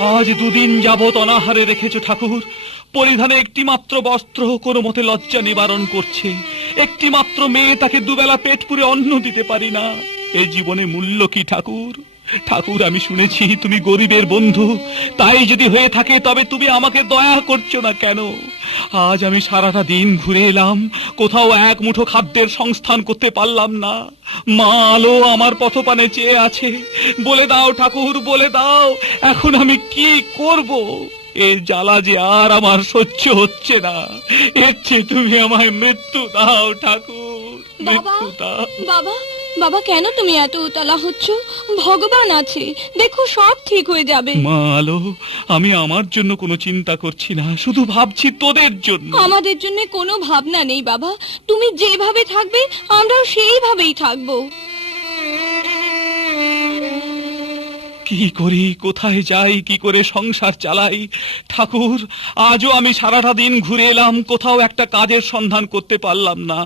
আজ দুদিন যাবত অনাহারে রেখেছো ঠাকুর। পরিধানে একটি মাত্র বস্ত্র কোনো মতে লজ্জা নিবারণ করছে। একটি মাত্র মেয়ে, তাকে দুবেলা পেট পুরে অন্ন দিতে পারি না। এ জীবনে মূল্য কি ঠাকুর? ঠাকুর, আমি শুনেছি তুমি গরিবের বন্ধু। তাই যদি হয়ে থাকে তবে তুমি আমাকে দয়া করছো না কেন? আজ আমি সারাটা দিন ঘুরে এলাম, কোথাও এক মুঠো খাদ্যের সংস্থান করতে পারলাম না। মা আলো আমার পথপানে চেয়ে আছে। বলে দাও ঠাকুর, বলে দাও, এখন আমি কি করব? এই জ্বালা যে আর আমার সহ্য হচ্ছে না। এর চেয়ে তুমি আমায় মৃত্যু দাও ঠাকুর, মৃত্যু দাও। বাবা, বাবা, কেন তুমি এত উতলা হচ্ছ? ভগবান আছে, দেখো সব ঠিক হয়ে যাবে। মা আলো, আমি আমার জন্য কোনো চিন্তা করছি না, শুধু ভাবছি তোদের জন্য। আমাদের জন্য কোনো ভাবনা নেই বাবা, তুমি যেভাবে থাকবে আমরাও সেইভাবেই থাকবো। কি করি, কোথায় যাই, কি করে সংসার চালাই? ঠাকুর, আজও আমি সারাটা দিন ঘুরে এলাম, কোথাও একটা কাজের সন্ধান করতে পারলাম না।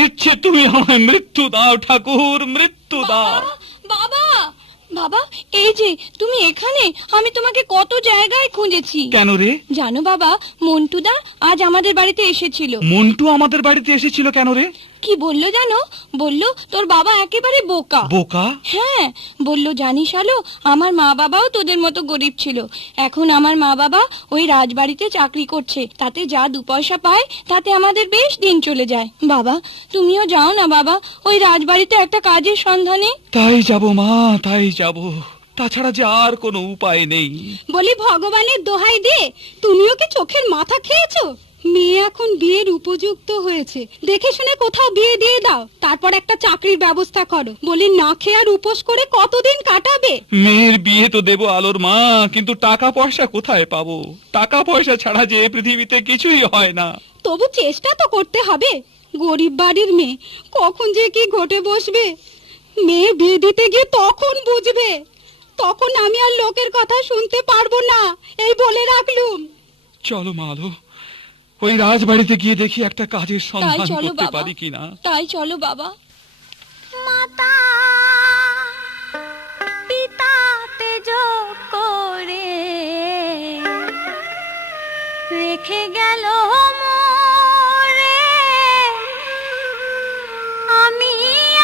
এর চেয়ে তুমি আমায় মৃত্যু দাও ঠাকুর, মৃত্যু দাও। বাবা, বাবা, এই যে তুমি এখানে, আমি তোমাকে কত জায়গায় খুঁজেছি। কেন রে? জানো বাবা, মন্টুদা আজ আমাদের বাড়িতে এসেছিল। মন্টু আমাদের বাড়িতে এসেছিল কেন রে? কি বললো জানো? বললো তোর বাবা একেবারে বোকা। বোকা? হ্যাঁ, বললো জানিস আলো, আমার মা বাবাও তোদের মতো গরিব ছিল। এখন আমার মা বাবা ওই রাজবাড়িতে চাকরি করছে, তাতে যা 2 পয়সা পায় তাতে আমাদের বেশ দিন চলে যায়। বাবা, তুমিও যাও না বাবা ওই রাজবাড়িতে একটা কাজের সন্ধানে। তাই যাব মা, তাই যাব, তাছাড়া যে আর কোনো উপায় নেই। বলি ভগবানের দোহাই দে, তুমিও কি চোখের মাথা খেয়েছো? মেয়ে এখন বিয়ের উপযুক্ত হয়েছে, দেখে শুনে কোথাও বিয়ে দিয়ে দাও, তারপর একটা চাকরির ব্যবস্থা করো। বলি না খেয়ে আর উপোস করে কতদিন কাটাবে? মেয়ের বিয়ে তো দেবো আলোর মা, কিন্তু টাকা পয়সা কোথায় পাবো? টাকা পয়সা ছাড়া যে পৃথিবীতে কিছুই হয় না। তবু চেষ্টা তো করতে হবে। গরিব বাড়ির মেয়ে, কখন যে কি ঘটে বসবে। মেয়ে বিয়ে দিতে গিয়ে তখন বুঝবে, তখন আমি আর লোকের কথা শুনতে পারবো না, এই বলে রাখলুম। চলো মা আলো, ওই রাজবাড়িতে গিয়ে দেখি একটা কাজের সন্ধান করতে পারি কিনা। তাই চলো বাবা। মাতা পিতাতে যোগ করে রেখে গেল মোরে, আমি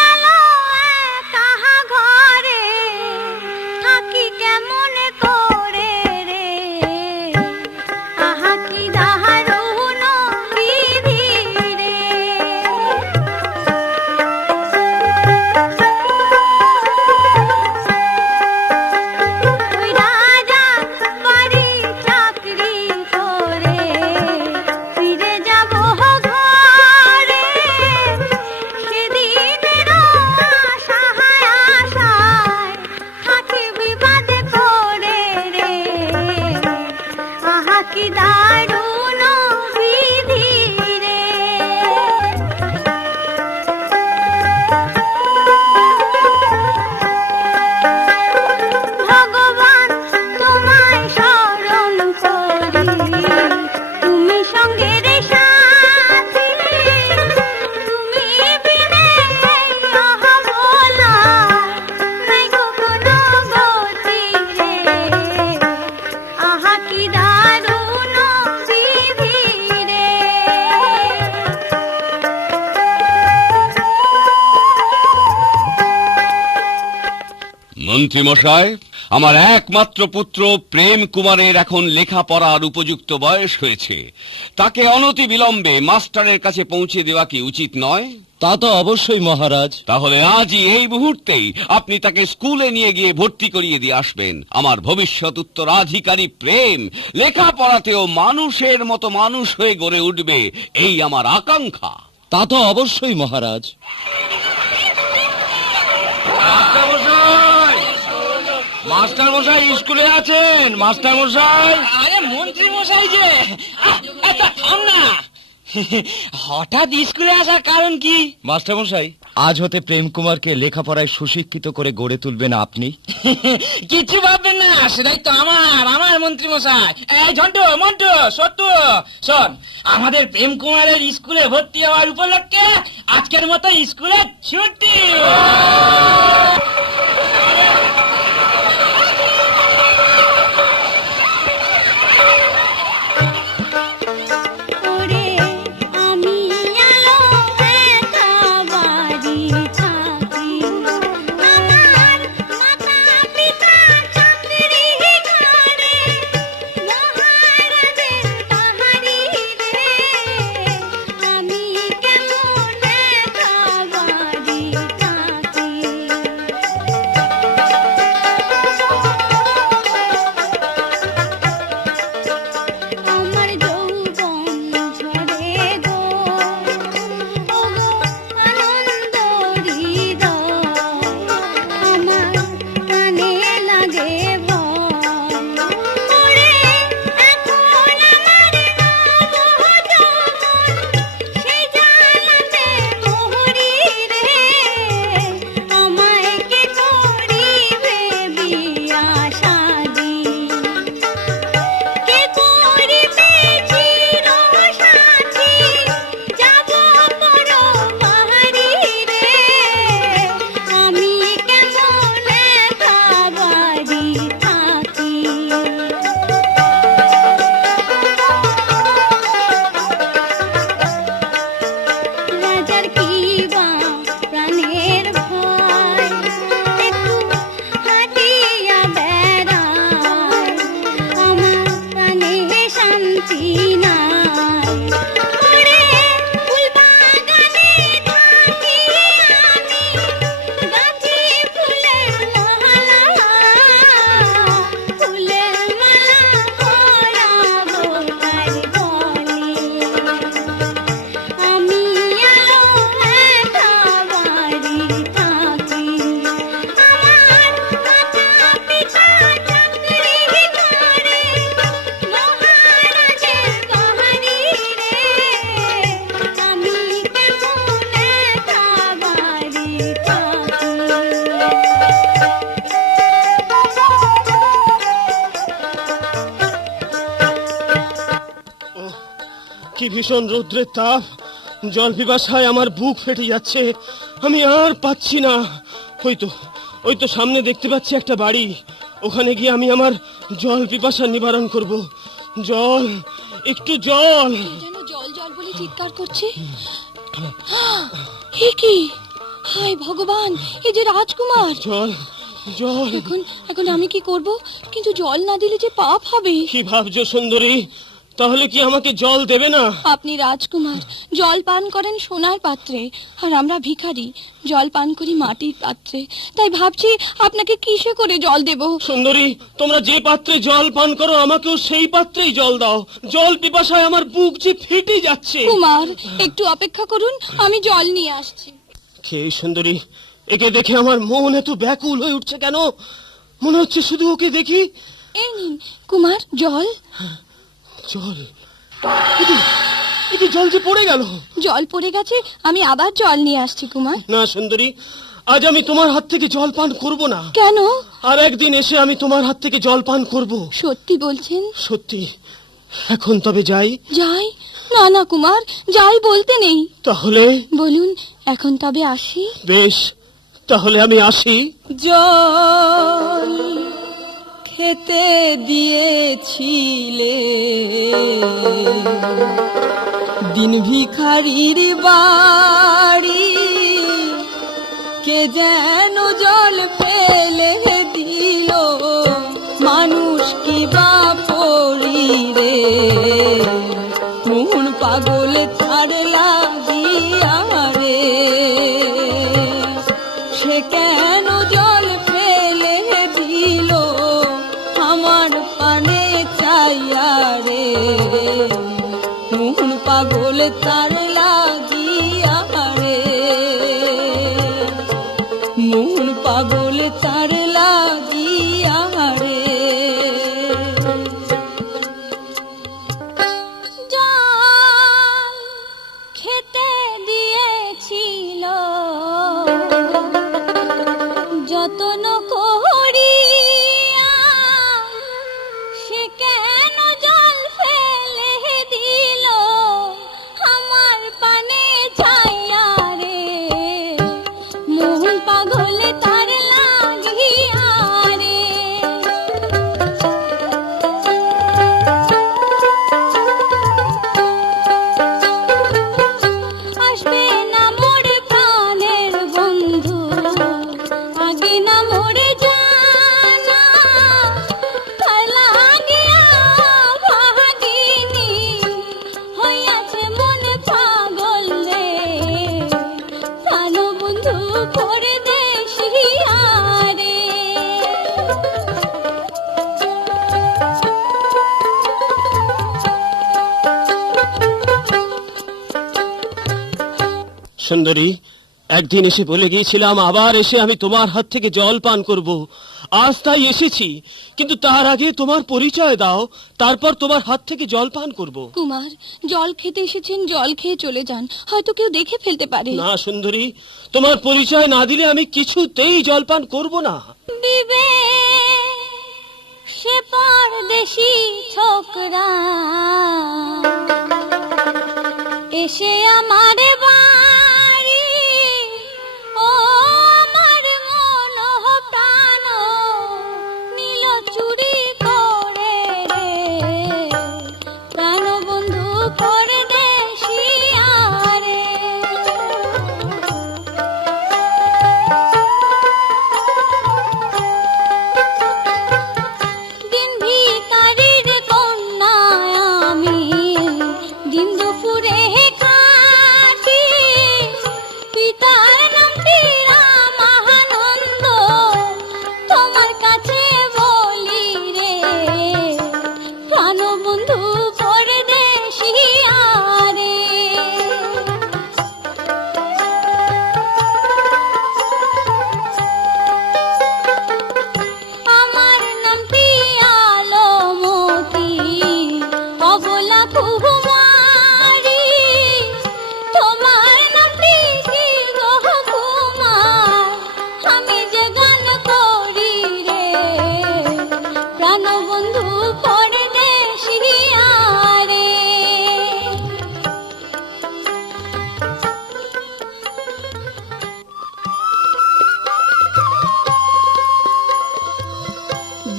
আলো কাহা ঘরে থাকি কেমন করে রে। আহা কি দারুণ বিধি রে। ওই রাজা বাড়ি চাকরি করে ফিরে যাব ঘরে, সেদিনের আশায় আশায় থাকি বিবাদ করে রে। আহা কি দারুণ বিধি রে। ভগবান তোমায় শরণ করি, তুমি সঙ্গে রে সাথী, তুমি বিনে এই অহবলা নাই গো কোনো গতি রে। আহা কি দারুণ বিধি রে। মন্ত্রী মশাই, আমার একমাত্র পুত্র প্রেম কুমারের এখন লেখাপড়ার উপযুক্ত বয়স হয়েছে। তাকে অনতি বিলম্বে মাস্টারের কাছে পৌঁছে দেওয়া কি উচিত নয়? তা তো অবশ্যই মহারাজ। তাহলে আজই এই মুহূর্তেই আপনি তাকে স্কুলে নিয়ে গিয়ে ভর্তি করিয়ে দিয়ে আসবেন। আমার ভবিষ্যৎ উত্তরাধিকারী প্রেম লেখাপড়াতেও মানুষের মতো মানুষ হয়ে গড়ে উঠবে, এই আমার আকাঙ্ক্ষা। তা তো অবশ্যই মহারাজ। মাস্টার মশাই স্কুলে আছেন? মাস্টার মশাই! আরে মন্ত্রী মশাই যে, থাম না। হঠাৎ স্কুলে আসার কারণ কি? মাস্টার মশাই, আজ হতে প্রেম কুমারকে লেখাপড়ায় সুশিক্ষিত করে গড়ে তুলবেন আপনি। কিছু ভাববেন না, সেটাই তো আমার মন্ত্রী মশাই। এই ঝন্টু, মন্টু, সট্টু, শোন, আমাদের প্রেম কুমারের স্কুলে ভর্তি হওয়ার উপলক্ষে আজকের মতো স্কুলে ছুটি। কি ভীষণ রৌদ্রের তাপ, জল পিপাসায় আমার বুক ফেটে যাচ্ছে, আমি আর পাচ্ছি না। ওই তো সামনে দেখতে পাচ্ছি একটা বাড়ি, ওখানে গিয়ে আমি আমার জল পিপাসা নিবারণ করব। জল, একটু জল। যেন জল জল বলে চিৎকার করছে। এ কি? হায় ভগবান, এ যে রাজকুমার। জল, জল। এখন আমি কি করব? কিন্তু জল না দিলে যে পাপ হবে। কি ভাবছো সুন্দরী? তাহলে কি আমাকে জল দেবে না? আপনি রাজকুমার, জল পান করেন সোনার পাত্রে, আর আমরা ভিখারি, জল পান করি মাটির পাত্রে। তাই ভাবছি আপনাকে কিসে করে জল দেব। সুন্দরী, তোমরা যে পাত্রে জল পান করো আমাকেও সেই পাত্রেই জল দাও। জল পিপাসায় আমার বুক যে ফেটে যাচ্ছে। কুমার, একটু অপেক্ষা করুন, আমি জল নিয়ে আসছি। কে সুন্দরী? একে দেখে আমার মন এত ব্যাকুল হয়ে উঠছে কেন? মনে হচ্ছে শুধু ওকে দেখি। এই নিন কুমার জল। জল, এতে জল যে পড়ে গেল। জল পড়ে গেছে, আমি আবার জল নিয়ে আসছি কুমার। না সুন্দরী, আজ আমি তোমার হাত থেকে জল পান করব না। কেন? আর একদিন এসে আমি তোমার হাত থেকে জল পান করব। সত্যি বলছেন? সত্যি। এখন তবে যাই? যাই? না না কুমার, যাই বলতে নেই। তাহলে বলুন, এখন তবে আসি। বেশ, তাহলে আমি আসি। জল খেতে দিয়েছিলে দিন ভিখারির বাড়ি, কে যেন জল ফেলে দিল, মানুষ কি বা পড়ি রে, মন পাগল তার লাগিয়া রে, সে কেন জল ফেলে দিল আমার পানে চাইয়া রে, মন পাগল তার লাগিয়া রে, মন পাগল তার লাগিয়া রে। জল খেতে দিয়েছিল যতন করিয়া, সে কেন জল ফেলে দিল আমার পানে ছাইয়া রে, মন পাগল তার লাগিয়া রে। আসবে না মোর প্রাণের বন্ধু, আগে না মোরে জানা, তার লাগিয়া ভাগিনী হইয়াছে মন পাগল রে, প্রাণ বন্ধু পরদেশিয়া রে। সুন্দরী, একদিন এসে বলে গিয়েছিলাম আবার এসে আমি তোমার হাত থেকে জল পান করব। আজ তাই এসেছি, কিন্তু তার আগে তোমার পরিচয় দাও, তারপর তোমার হাত থেকে জল পান করব। কুমার, জল খেতে এসেছেন, জল খেয়ে চলে যান, হয়তো কেউ দেখে ফেলতে পারে। না সুন্দরী, তোমার পরিচয় না দিলে আমি কিছুতেই জল পান করব না। বিবে সে পরদেশি ছোকরা এসে আমার বাড়ি, ও আমার মন প্রাণ নীল চুরি করে রে, প্রাণ বন্ধু পরদেশিয়া রে। দিন ভিখারির কন্যা আমি, দিন দুপুরে কাটি,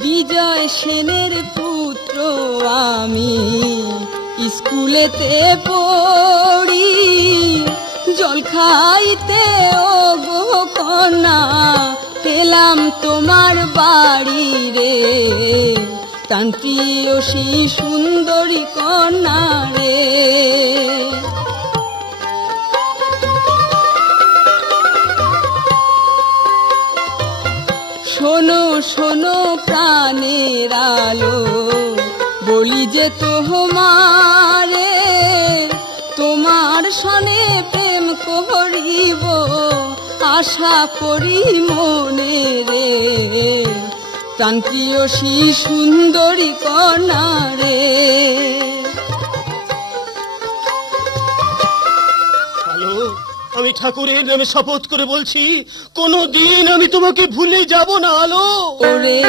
বিজয় সেনের পুত্র আমি স্কুলেতে পড়ি জল খাইতে ও গো কন্যা পেলাম তোমার বাড়ি রে তান্ত্রিয়সী সুন্দরী কন্যা রে শোনো শোনো প্রাণের আলো বলি যে তোমারে তোমার সনে প্রেম করিব আশা করি মনে রে প্রান্তীয়সী সুন্দরী কন্যা রে হ্যালো, আমি ঠাকুরের নামে শপথ করে বলছি কোনোদিন আমি তোমাকে ভুলে যাব না আলো। ওরে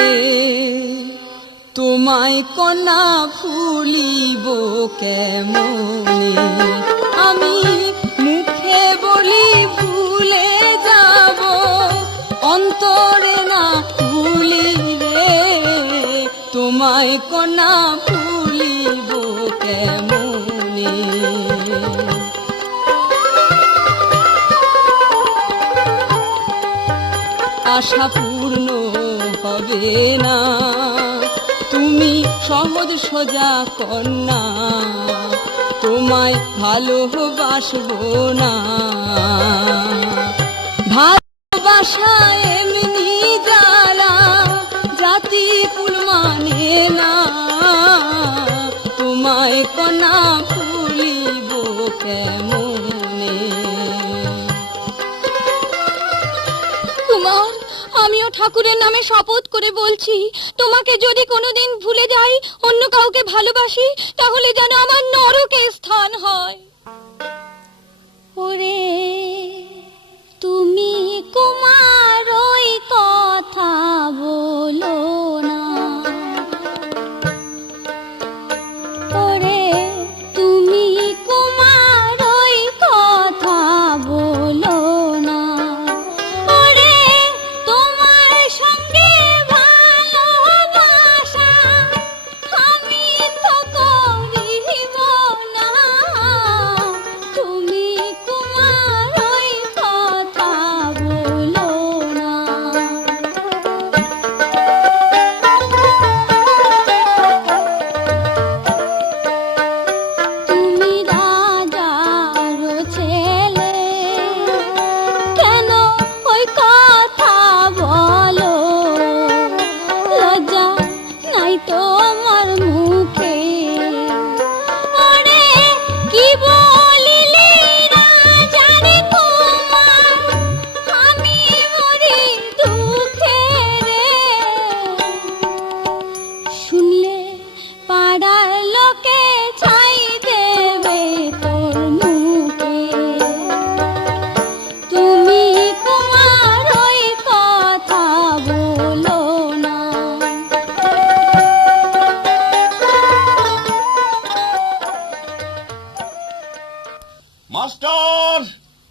তোমায় কন্যা ভুলিব কেমনে আমি মুখে বলি ভুলে যাব অন্তরে না ভুলি রে তোমায় কন্যা ভুলিব কেমনে আশা পূর্ণ হবে না তুমি সহজ সোজা কন্যা তোমায় ভালোবাসবো না ভালোবাসা এমনি জ্বালা জাতি কুল মানে না তোমায় কন্যা ভুলিব কেমনে কুমার, আমিও ঠাকুরের নামে শপথ করে বলছি তোমাকে যদি কোনোদিন ভুলে যাই অন্য কাউকে ভালোবাসি তাহলে যেন আমার নরকে স্থান হয়। ওরে তুমি কুমার ওই কথা বলো না ওরে তুমি কুমার ওই কথা বলো না ওরে তোমার সঙ্গে ভালোবাসা আমি তো করিব না তুমি কুমার ওই কথা বলো না তুমি রাজার ছেলে কেন ওই কথা বলো লজ্জা নাই তোমার মুখে ওরে কি বলিলি রাজার কুমার আমি মরি দুঃখে রে শুনলে পাড়ার লোকে ছাই দেবে তোর মুখে তুমি কুমার ওই কথা বলো না মাস্টার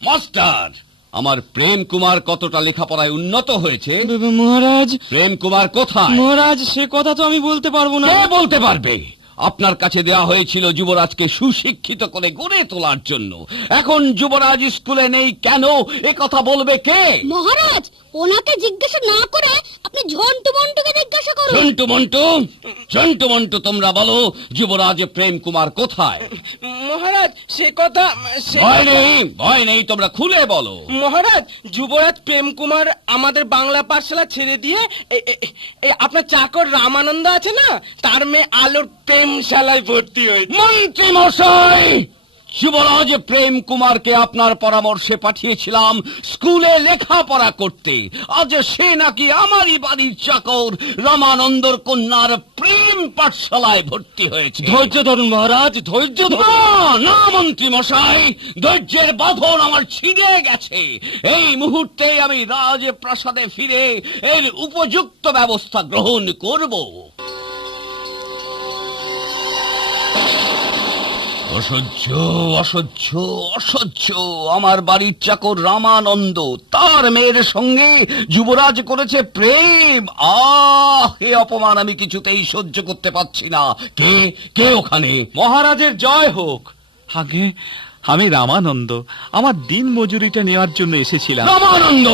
মাস্টার আমার প্রেম কুমার কতটা লেখাপড়ায় উন্নত হয়েছে? মহারাজ প্রেম কুমার কোথায়? মহারাজ সে কথা তো আমি বলতে পারবো না। কে বলতে পারবে? আপনার কাছে দেওয়া হয়েছিল যুবরাজকে সুশিক্ষিত করে গড়ে তোলার জন্য। এখন যুবরাজ স্কুলে নেই কেন এ কথা বলবে কে? মহারাজ ওনাকে জিজ্ঞাসা না করে আপনি ঝন্টু মন্টুকে জিজ্ঞাসা করুন ঝন্টু মন্টু, ঝন্টু মন্টু তোমরা বলো যুবরাজ প্রেম কুমার কোথায়? মহারাজ সে কথা ভয় নেই তোমরা খুলে বলো। মহারাজ যুবরাজ প্রেম কুমার আমাদের বাংলা পাঠশালা ছেড়ে দিয়ে আপনার চাকর রামানন্দ আছে না তার মেয়ে আলোর প্রেমশালায় ভর্তি হয়েছে। মন্ত্রী মশাই, যুবরাজ প্রেম কুমারকে আপনার পরামর্শে পাঠিয়েছিলাম স্কুলে লেখাপড়া করতে। আজ সে নাকি আমারই বাড়ির চাকর রামানন্দর কন্যার প্রেম পাঠশালায় ভর্তি হয়েছে। ধৈর্য ধরুন মহারাজ, ধৈর্য ধরুন। না মন্ত্রী মশাই, ধৈর্যের বাঁধন আমার ছিঁড়ে গেছে। এই মুহূর্তে আমি রাজপ্রাসাদে ফিরে এর উপযুক্ত ব্যবস্থা গ্রহণ করব। অসহ্য অসহ্য অসহ্য! আমার বাড়ির চাকর রামানন্দ তার মেয়ের সঙ্গে যুবরাজ করেছে প্রেম। হে অপমান আমি কিছুতেই সহ্য করতে পারছি না। কে কে ওখানে? মহারাজের জয় হোক। আগে আমি রামানন্দ, আমার দিন মজুরিটা নেওয়ার জন্য এসেছিলাম। রামানন্দ,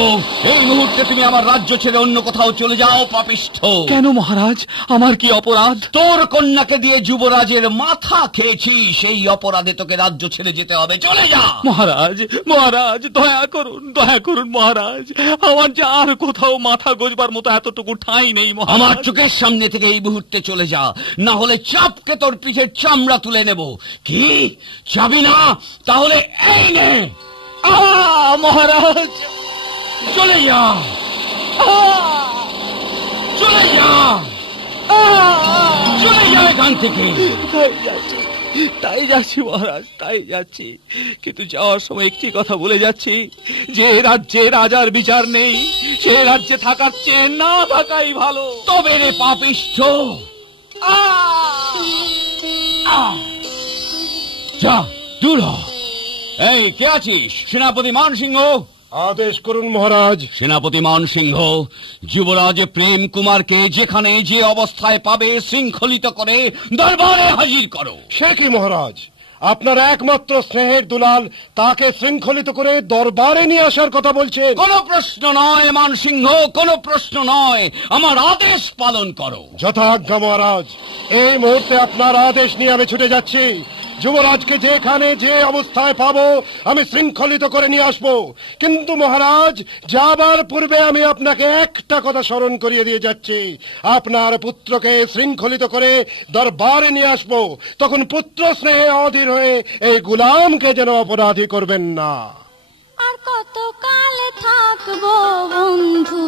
এই মুহূর্তে তুমি আমার রাজ্য ছেড়ে অন্য কোথাও চলে যাও, পাপিষ্ঠ! কেন মহারাজ, আমার কি অপরাধ? তোর কন্যাকে দিয়ে যুবরাজের মাথা খেয়েছি, সেই অপরাধে তোকে রাজ্য ছেড়ে যেতে হবে। চলে যা! মহারাজ, মহারাজ, দয়া করুন মহারাজ। আমার যে আর কোথাও মাথা গোজবার মতো এতটুকু ঠাঁই নেই আমার মহারাজ। চোখের সামনে থেকে এই মুহূর্তে চলে যা, না হলে চাপকে তোর পিঠের চামড়া তুলে নেব। কি যাবি না? তাহলে এই নে। মহারাজ, চলে যা, চলে যা, চলে যা এখান থেকে। তাই যাচ্ছি মহারাজ, তাই যাচ্ছি। কিন্তু যাওয়ার সময় একটি কথা বলে যাচ্ছি, যে রাজ্যে রাজার বিচার নেই, সে রাজ্যে থাকার চেয়ে না থাকাই ভালো। তবে রে পাপিষ্ঠ, যা দূর হ। এই কে আছিস? সেনাপতি মানসিংহ। আদেশ করুন মহারাজ। সেনাপতি মানসিংহ, যুবরাজ প্রেম কুমারকে যেখানে যে অবস্থায় পাবে শৃঙ্খলিত করে দরবারে হাজির করো। সে কি মহারাজ, আপনার একমাত্র স্নেহের দুলাল তাকে শৃঙ্খলিত করে দরবারে নিয়ে আসার কথা বলছেন? কোনো প্রশ্ন নয় মানসিংহ, কোনো প্রশ্ন নয়, আমার আদেশ পালন করো। যথাজ্ঞা মহারাজ, এই মুহূর্তে আপনার আদেশ নিয়ে আমি ছুটে যাচ্ছি। যুবরাজকে যেখানে যে অবস্থায় পাবো আমি শৃঙ্খলিত করে নিয়ে আসবো। কিন্তু মহারাজ, যাবার পূর্বে আমি আপনাকে একটা কথা স্মরণ করিয়ে দিয়ে যাচ্ছি। আপনার পুত্রকে শৃঙ্খলিত করে দরবারে নিয়ে আসবো, তখন পুত্র স্নেহে অধীর হয়ে এই গুলামকে যেন অপরাধী করবেন না। আর কত কাল থাকবো বন্ধু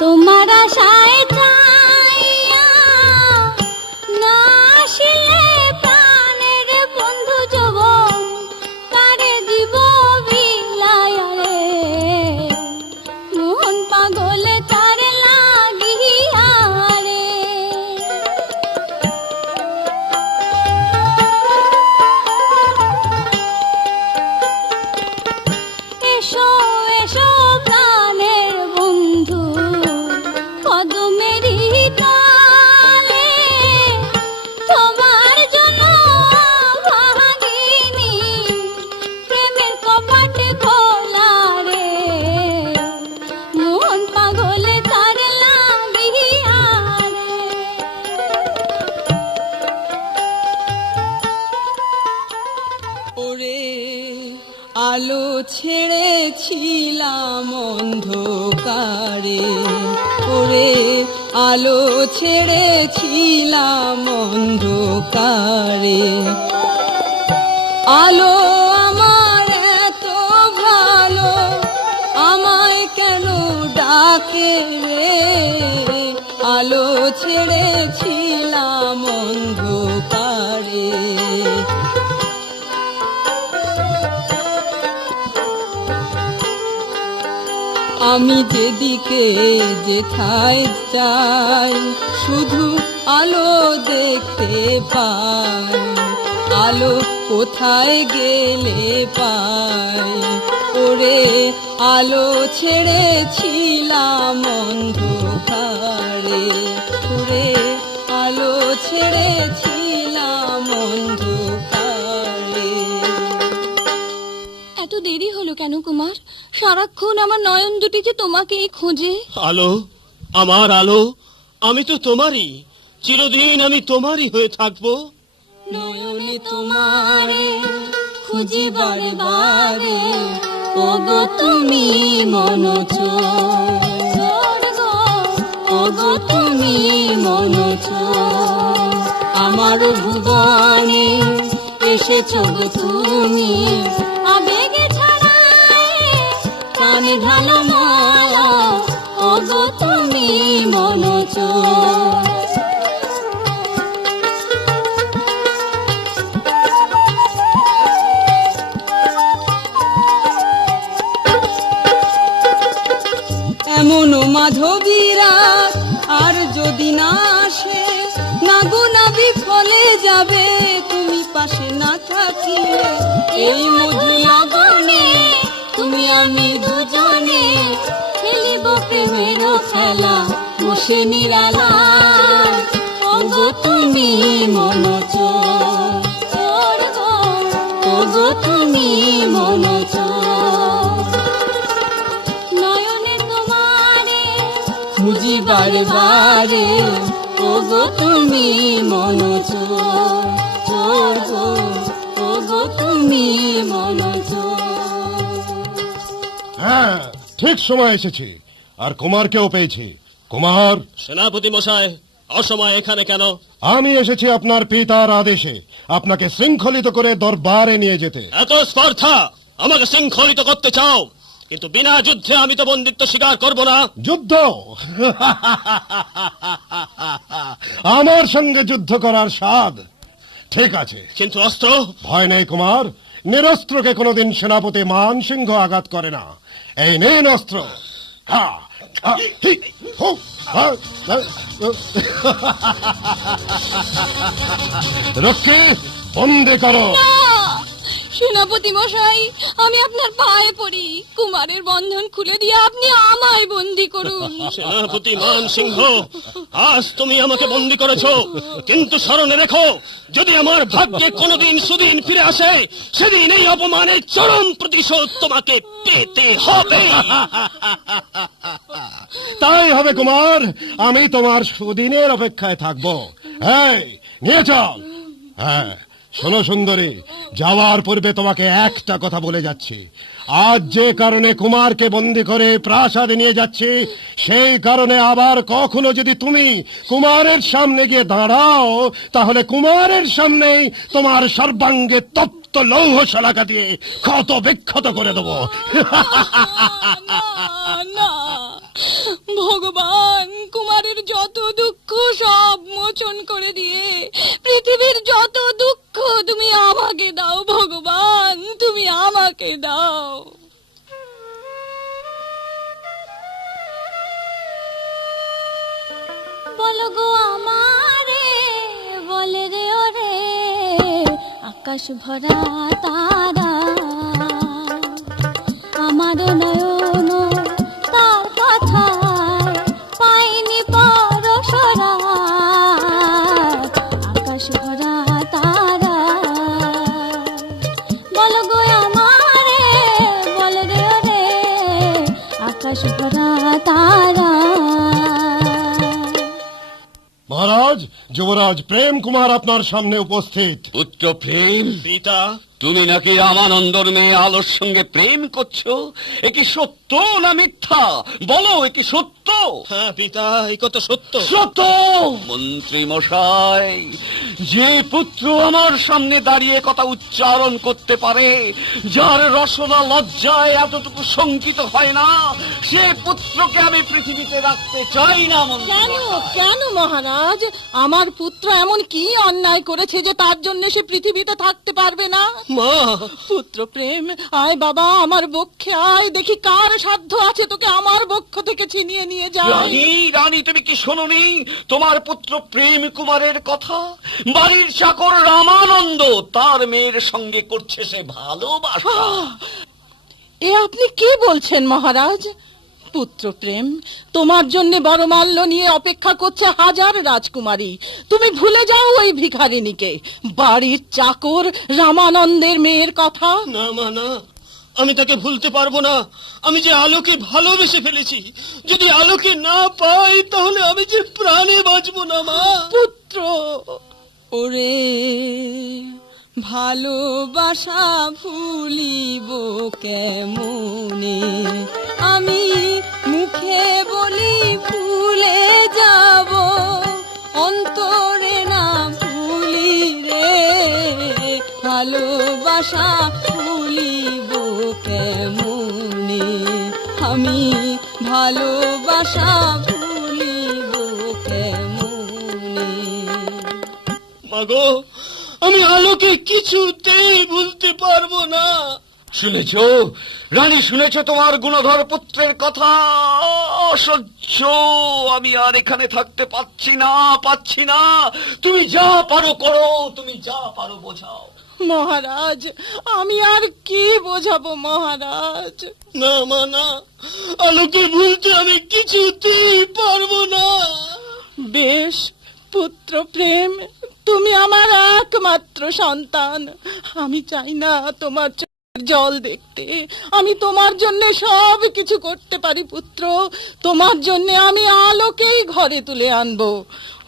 তোমার আশায় চাইয়া, না আসিলে প্রাণের বন্ধু যৌবন কারে দিব বিলায়া রে, মন পাগল তার লাগিয়া রে। এসো এসো প্রাণের বন্ধু কদমেরই তলে, তোমার জন্য ভাগিনী প্রেমের কপাট খোলা রে, মন পাগল তার লাগিয়া রে। ওরে আলো ছেড়েছিলাম অন্ধকারে, ওরে আলো ছেড়েছিলাম অন্ধকারে, আলো আমার এত ভালো আমায় কেন ডাকে রে, আলো ছেড়েছিলাম অন্ধকারে। আমি যেদিকে যেথায় যাই শুধু আলো দেখতে পাই, আলো কোথায় গেলে পাই, ওরে আলো ছেড়েছিলাম অন্ধকারে, ওরে আলো ছেড়েছিলাম অন্ধকারে। এত দেরি হলো কেন কুমার? সারাক্ষণ আমার নয়ন দুটি যে তোমাকেই খোঁজে। আলো, আমার আলো, আমি তো তোমারই, চিরদিন আমি তোমারই হয়ে থাকবো। নয়নে তোমারে খুঁজি বারে বারে, ওগো তুমি মনোচোর, ওগো তুমি মনোচোর, আমার ভুবনে এসেছো গো তুমি, আবেগে ছড়ায় প্রাণে ঢালো মায়া, ওগো তুমি মনোচোর। এমন মাধবী রাত আর যদি না আসে, না গো না বিফলে যাবে তুমি পাশে না থাকিলে এই মধু লগনে তুমি আমি দুজনে খেলিব প্রেমের খেলা বসে নিরালায় ওগো তুমি মন চোর ওগো তুমি মন চোর নয়নে তোমারে খুঁজি বারে বারে ওগো তুমি মন চোর গো ওগো তুমি মন চোর। হ্যাঁ, ঠিক সময় এসেছি, আর কুমারকেও পেয়েছি। কুমার, সেনাপতি মশাই, অসময় এখানে কেন? আমি এসেছি আপনার পিতার আদেশে আপনাকে শৃঙ্খলিত করে দরবারে নিয়ে যেতে। এত স্পর্ধা! আমাকে শৃঙ্খলিত করতে চাও, কিন্তু বিনা যুদ্ধে আমি তো বন্দিত্ব স্বীকার করব না। যুদ্ধ? আমার সঙ্গে যুদ্ধ করার স্বাদ। ঠিক আছে, কিন্তু অস্ত্র? ভয় নেই কুমার, নিরস্ত্রকে কোনোদিন সেনাপতি মান সিংহ আঘাত করে না। এই নিন অস্ত্র। হা, হা, হি, হু, হা, হা, রক্ষী, বন্দী করো। সেনাপতি মশাই, আমি আপনার পায়ে পড়ি, কুমারের বন্ধন খুলে দিয়ে আপনি আমায় বন্দি করুন। সেনাপতি মান সিংহ, আজ তুমি আমাকে বন্দী করেছো, কিন্তু স্মরণে রেখো, যদি আমার ভাগ্যে কোনোদিন সুদিন ফিরে আসে, সেদিন এই অপমানের চরম প্রতিশোধ তোমাকে পেতে হবে। তাই হবে কুমার, আমি তোমার সুদিনের অপেক্ষায় থাকবো। এই, নিয়ে চল। হ্যাঁ, শোনো সুন্দরী, যাওয়ার পূর্বে তোমাকে একটা কথা বলে যাচ্ছি। আজ যে কারণে কুমারকে বন্দী করে প্রাসাদে নিয়ে যাচ্ছি, সেই কারণে আবার কখনো যদি তুমি কুমারের সামনে গিয়ে দাঁড়াও, তাহলে কুমারের সামনেই তোমার সর্বাঙ্গে তপ্ত লৌহ শলাকা দিয়ে ক্ষত বিক্ষত করে দেবো। না, ভগবান, কুমারের যত দুঃখ সব মোচন করে দিয়ে পৃথিবীর যত দুঃখ তুমি আমাকে দাও ভগবান, তুমি আমাকে দাও। বলো গো আমারে, বলে রে ওরে, আকাশ ভরা তারা আমার নয়ন তার কথায় পাইনি পরশরা। আকাশ ভরা তারা, বলো গো আমারে, বলে রে ওরে, আকাশ ভরা তারা। মহারাজ, যুবরাজ প্রেম কুমার আপনার সামনে উপস্থিত। পুত্র প্রেম, পিতা, তুমি নাকি রামানন্দর মেয়ে আলোর সঙ্গে প্রেম করছো? এ কি সত্য না মিথ্যা? বলো, এ কি সত্য? হ্যাঁ পিতা, এই কথা সত্য। সত্য? মন্ত্রী মশাই, যে পুত্র আমার সামনে দাঁড়িয়ে কথা উচ্চারণ করতে পারে, যার রসনা লজ্জায় এতটুকু শঙ্কিত হয় না, সে পুত্রকে আমি পৃথিবীতে রাখতে চাই না। কেন কেন মহারাজ, আমার পুত্র এমন কি অন্যায় করেছে যে তার জন্য সে পৃথিবীতে থাকতে পারবে না? মা, পুত্র প্রেম, আয় বাবা, আমার বক্ষে আয়, দেখি কার সাধ্য আছে তোকে আমার বক্ষ থেকে ছিনিয়ে নিয়ে যায়। রানী, রানী, তুমি কি শোনোনি তোমার পুত্র প্রেম কুমারের কথা? বাড়ির চাকর রামানন্দ তার মেয়ের সঙ্গে করছে সে ভালোবাসা। এ আপনি কি বলছেন মহারাজ? পুত্র প্রেম, তোমার জন্য বরমাল্য নিয়ে অপেক্ষা করছে হাজার রাজকুমারী। তুমি ভুলে যাও ওই ভিখারিনীকে, বাড়ির চাকর রামানন্দের মেয়ের কথা। না মা, না, আমি তাকে ভুলতে পারবো না। আমি যে আলোকে ভালোবেসে ফেলেছি, যদি আলোকে না পাই তাহলে আমি যে প্রাণে বাঁচবো না মা। পুত্র, ওরে ভালোবাসা ভুলিব কেমনে, আমি মুখে বলি ভুলে যাব, অন্তরে না ভুলি রে, ভালোবাসা ভুলিব কেমনে, আমি ভালোবাসা ভুলিব কেমনে। মাগো, আমি আলোকে কিছুতেই ভুলতে পারবো না। শুনেছ রানী, শুনেছ তোমার গুণধর পুত্রের কথা? অসহ্য, আমি আর এখানে থাকতে পাচ্ছি না। তুমি যা পারো করো, তুমি যা পারো বোঝাও। মহারাজ, আমি আর কি বোঝাবো মহারাজ? না মা না, আলোকে ভুলতে আমি কিছুতেই পারবো না। বেশ পুত্র প্রেম, তুমি আমার একমাত্র সন্তান। আমি চাই না তোমার চোখের জল দেখতে। আমি তোমার জন্য সব কিছু করতে পারি পুত্র। তোমার জন্য আমি আলোকেই ঘরে তুলে আনবো।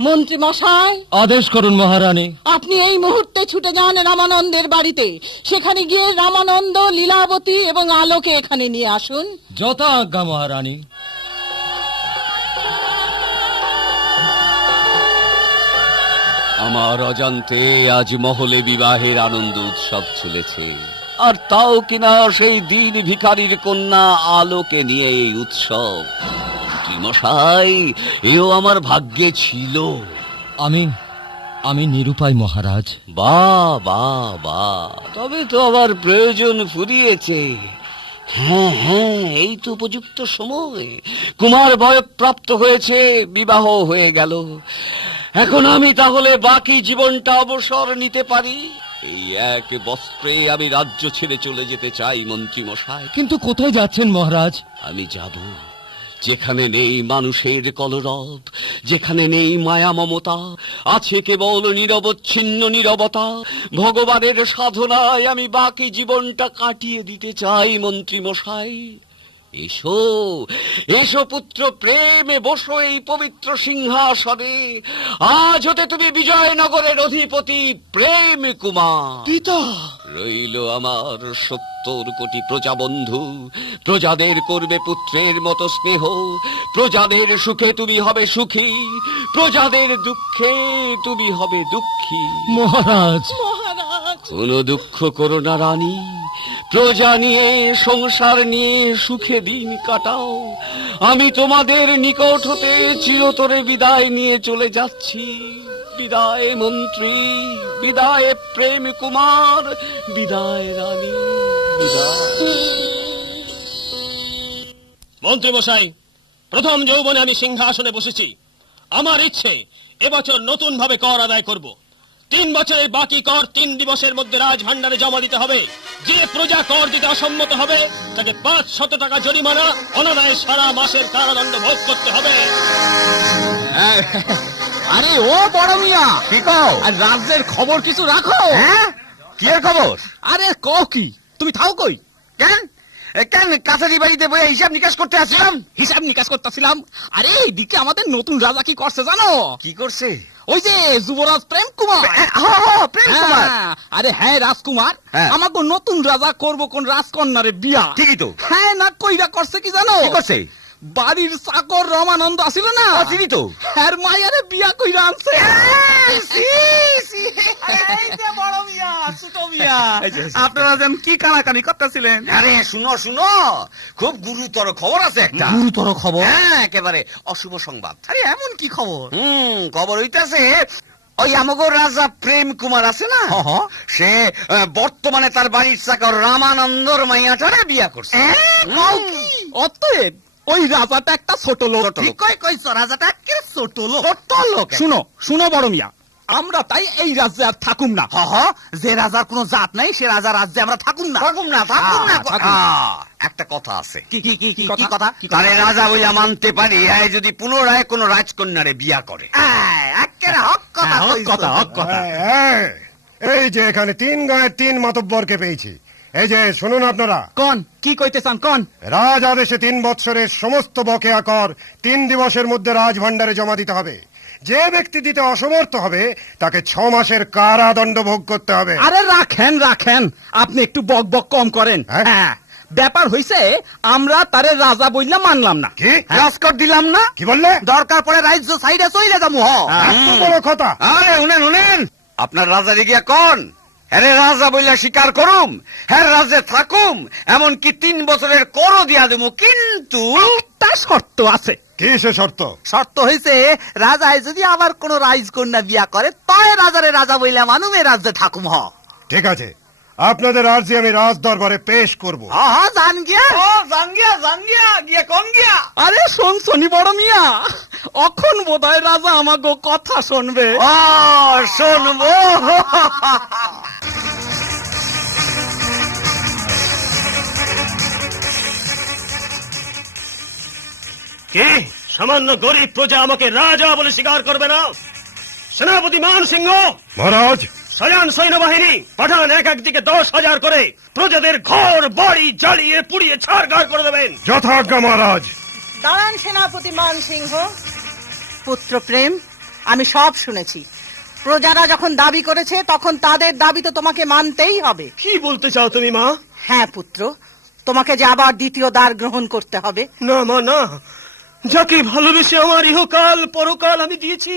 মন্ত্রী মশাই, আদেশ করুন মহারানী। আপনি এই মুহূর্তে ছুটে যান রামানন্দের বাড়িতে। সেখানে গিয়ে রামানন্দ, লীলাবতী এবং আলোকে এখানে নিয়ে আসুন। যথা আজ্ঞা মহারানী। আমার অজান্তে আজ মহলে বিবাহের আনন্দ উৎসব চলেছে, আর তাও কিনা সেই দিন ভিখারির কন্যা আলোকে নিয়ে এই উৎসব। মশাই, এও আমার ভাগ্যে ছিল। আমি নিরুপায় মহারাজ। বা তবে তো আবার প্রয়োজন ফুরিয়েছে। হ্যাঁ, এই তো উপযুক্ত সময়। কুমার বয়ঃপ্রাপ্ত হয়েছে, বিবাহ হয়ে গেল। এখন আমি তাহলে বাকি জীবনটা অবসর নিতে পারি। এই এক বস্ত্রে আমি রাজ্য ছেড়ে চলে যেতে চাই মন্ত্রী মশাই। কিন্তু কোথায় যাচ্ছেন মহারাজ? আমি যাব যেখানে নেই মানুষের কলরব, যেখানে নেই মায়া মমতা, আছে কেবল নিরবচ্ছিন্ন নীরবতা। ভগবানের সাধনায় আমি বাকি জীবনটা কাটিয়ে দিতে চাই মন্ত্রী মশাই। এসো পুত্র প্রেমে, বসো এই পবিত্র সিংহাসনে। আজ হতে তুমি বিজয়নগরের অধিপতি প্রেম কুমার। পিতা, রইল আমার 70 কোটি প্রজাবন্ধু। প্রজাদের করবে পুত্রের মতো স্নেহ। প্রজাদের সুখে তুমি হবে সুখী, প্রজাদের দুঃখে তুমি হবে দুঃখী। মহারাজ, মহারাজ, কোনো দুঃখ করো না রানী। প্রজা নিয়ে, সংসার নিয়ে সুখে দিন কাটাও। আমি তোমাদের নিকট হতে চিরতরে বিদায় নিয়ে চলে যাচ্ছি। বিদায় মন্ত্রী, বিদায় প্রেম কুমার, বিদায় রানী, বিদায়। মন্ত্রী মশাই, প্রথম যৌবনে আমি সিংহাসনে বসেছি। আমার ইচ্ছে এবছর নতুন ভাবে কর আদায় করব। 3 বছরের বাকি কর 3 দিবসের মধ্যে রাজভান্ডারে জমা দিতে হবে। যে প্রজা কর দিতে অসম্মত হবে তাকে 500 টাকা জরিমানা, অনাদায়ে সারা মাসের কারাদণ্ড ভোগ করতে হবে। আরে ও বড় মিয়া, কি কও? আর রাজ্যের খবর কিছু রাখো। হ্যাঁ, কি এর খবর? আরে কও কি, তুমি থাও কই? কেন কাছারি বাড়িতে বসে হিসাব নিকাশ করতে আসছিলাম? হিসাব নিকাশ করতেছিলাম। আরে এইদিকে আমাদের নতুন রাজা কি করছে জানো? কি করছে? ওই যে যুবরাজ প্রেম কুমার। প্রেম কুমার, আরে হ্যাঁ রাজকুমার, আমাকে নতুন রাজা করব কোন রাজকন্যারে বিয়া। ঠিকই তো। হ্যাঁ না, কইরা করছে কি জানো? কি করছে? বাড়ির চাকর রমানন্দ আসিল না, চিনি তো, হ্যার মায়ারে বিয়া কইরা আনছে। আপনারা যেন কি কানাকানি করতেছিলেন? আরে শুনো, খুব গুরুতর খবর আছে একটা। গুরুতর খবর? হ্যাঁ, একেবারে অশুভ সংবাদ। আরে এমন কি খবর? খবর হইতাছে ওই আমগো রাজা প্রেম কুমার আছে না, সে বর্তমানে তার বাড়ির চাকর রামানন্দর মাইয়াটারে বিয়া করছে। অতএব ওই রাজাটা একটা ছোট লোক। রাজাটা একটা ছোট লোক। শুনো বড় মিয়া, আমরা তাই এই রাজ্যে আর থাকুম না। যে রাজার কোনো জাত নাই সে রাজা রাজ্যে আমরা থাকুম না। একটা কথা আছে। কি কথা? তারে রাজা বইয়া মানতে পারি যদি পুনরায় কোন রাজকন্যারে বিয়া করে। হক কথা। এই যে এখানে 3 গাঁয়ের 3 মাতব্বরকে পেয়েছি। এই যে শুনুন আপনারা। কোন কি কইতে চান? কোন? রাজ আদেশে 3 বৎসরের সমস্ত বকেয়া কর 3 দিবসের মধ্যে রাজভান্ডারে জমা দিতে হবে। যে ব্যক্তি দিতে অসমর্থ হবে তাকে 6 মাসের কারাদণ্ড ভোগ করতে হবে। আরে রাখেন, আপনি একটু বক বক কম করেন। হ্যাঁ, ব্যাপার হইছে আমরা তারে রাজা বইলা মানলাম না। কি রাজকর দিলাম না? কি বললে? দরকার পড়ে রাজ্য সাইডে চইলে যাবো। এত বড় কথা? আরে উনেন, আপনার রাজারে গিয়া কোন হ্যাঁ রাজা বইলা স্বীকার করুম, হ্যাঁ রাজে থাকুম, এমনকি 3 বছরের করও দিয়া দেবো। কিন্তু একটা শর্ত আছে। কি সে শর্ত? শর্ত হইছে রাজায় যদি আবার কোন রাজকন্যা বিয়া করে তয় রাজারে রাজা বইলা মানুমে রাজ্যে থাকুম। ঠিক আছে, আপনাদের আর্জি আমি রাজ দরবারে পেশ করব। জান গিয়া গিয়া কোন গিয়া? আরে শোনি বড় মিয়া, অখন বোধহয় রাজা আমাগো কথা শুনবে। শুনবো। কে সামান্য গরিব প্রজা আমাকে রাজা বলে স্বীকার করবে না? সেনাপতি মান সিংহ, মহারাজ, সায়ান সৈন্যবাহিনী পাঠান এক একদিকে 10,000 করে প্রজাদের ঘর বাড়ি জ্বালিয়ে পুড়িয়ে ছাড়খাড় করে দেবেন। যথাজ্ঞা মহারাজ। দাঁড়ান সেনাপতি মান সিংহ। পুত্র প্রেম, আমি সব শুনেছি। প্রজারা যখন দাবি করেছে তখন তাদের দাবি তো তোমাকে মানতেই হবে। কি বলতে চাও তুমি মা? হ্যাঁ পুত্র, তোমাকে যে আবার দ্বিতীয় দ্বার গ্রহণ করতে হবে। না মা না, যাকে ভালোবেসে আমার ইহকাল পরকাল আমি দিয়েছি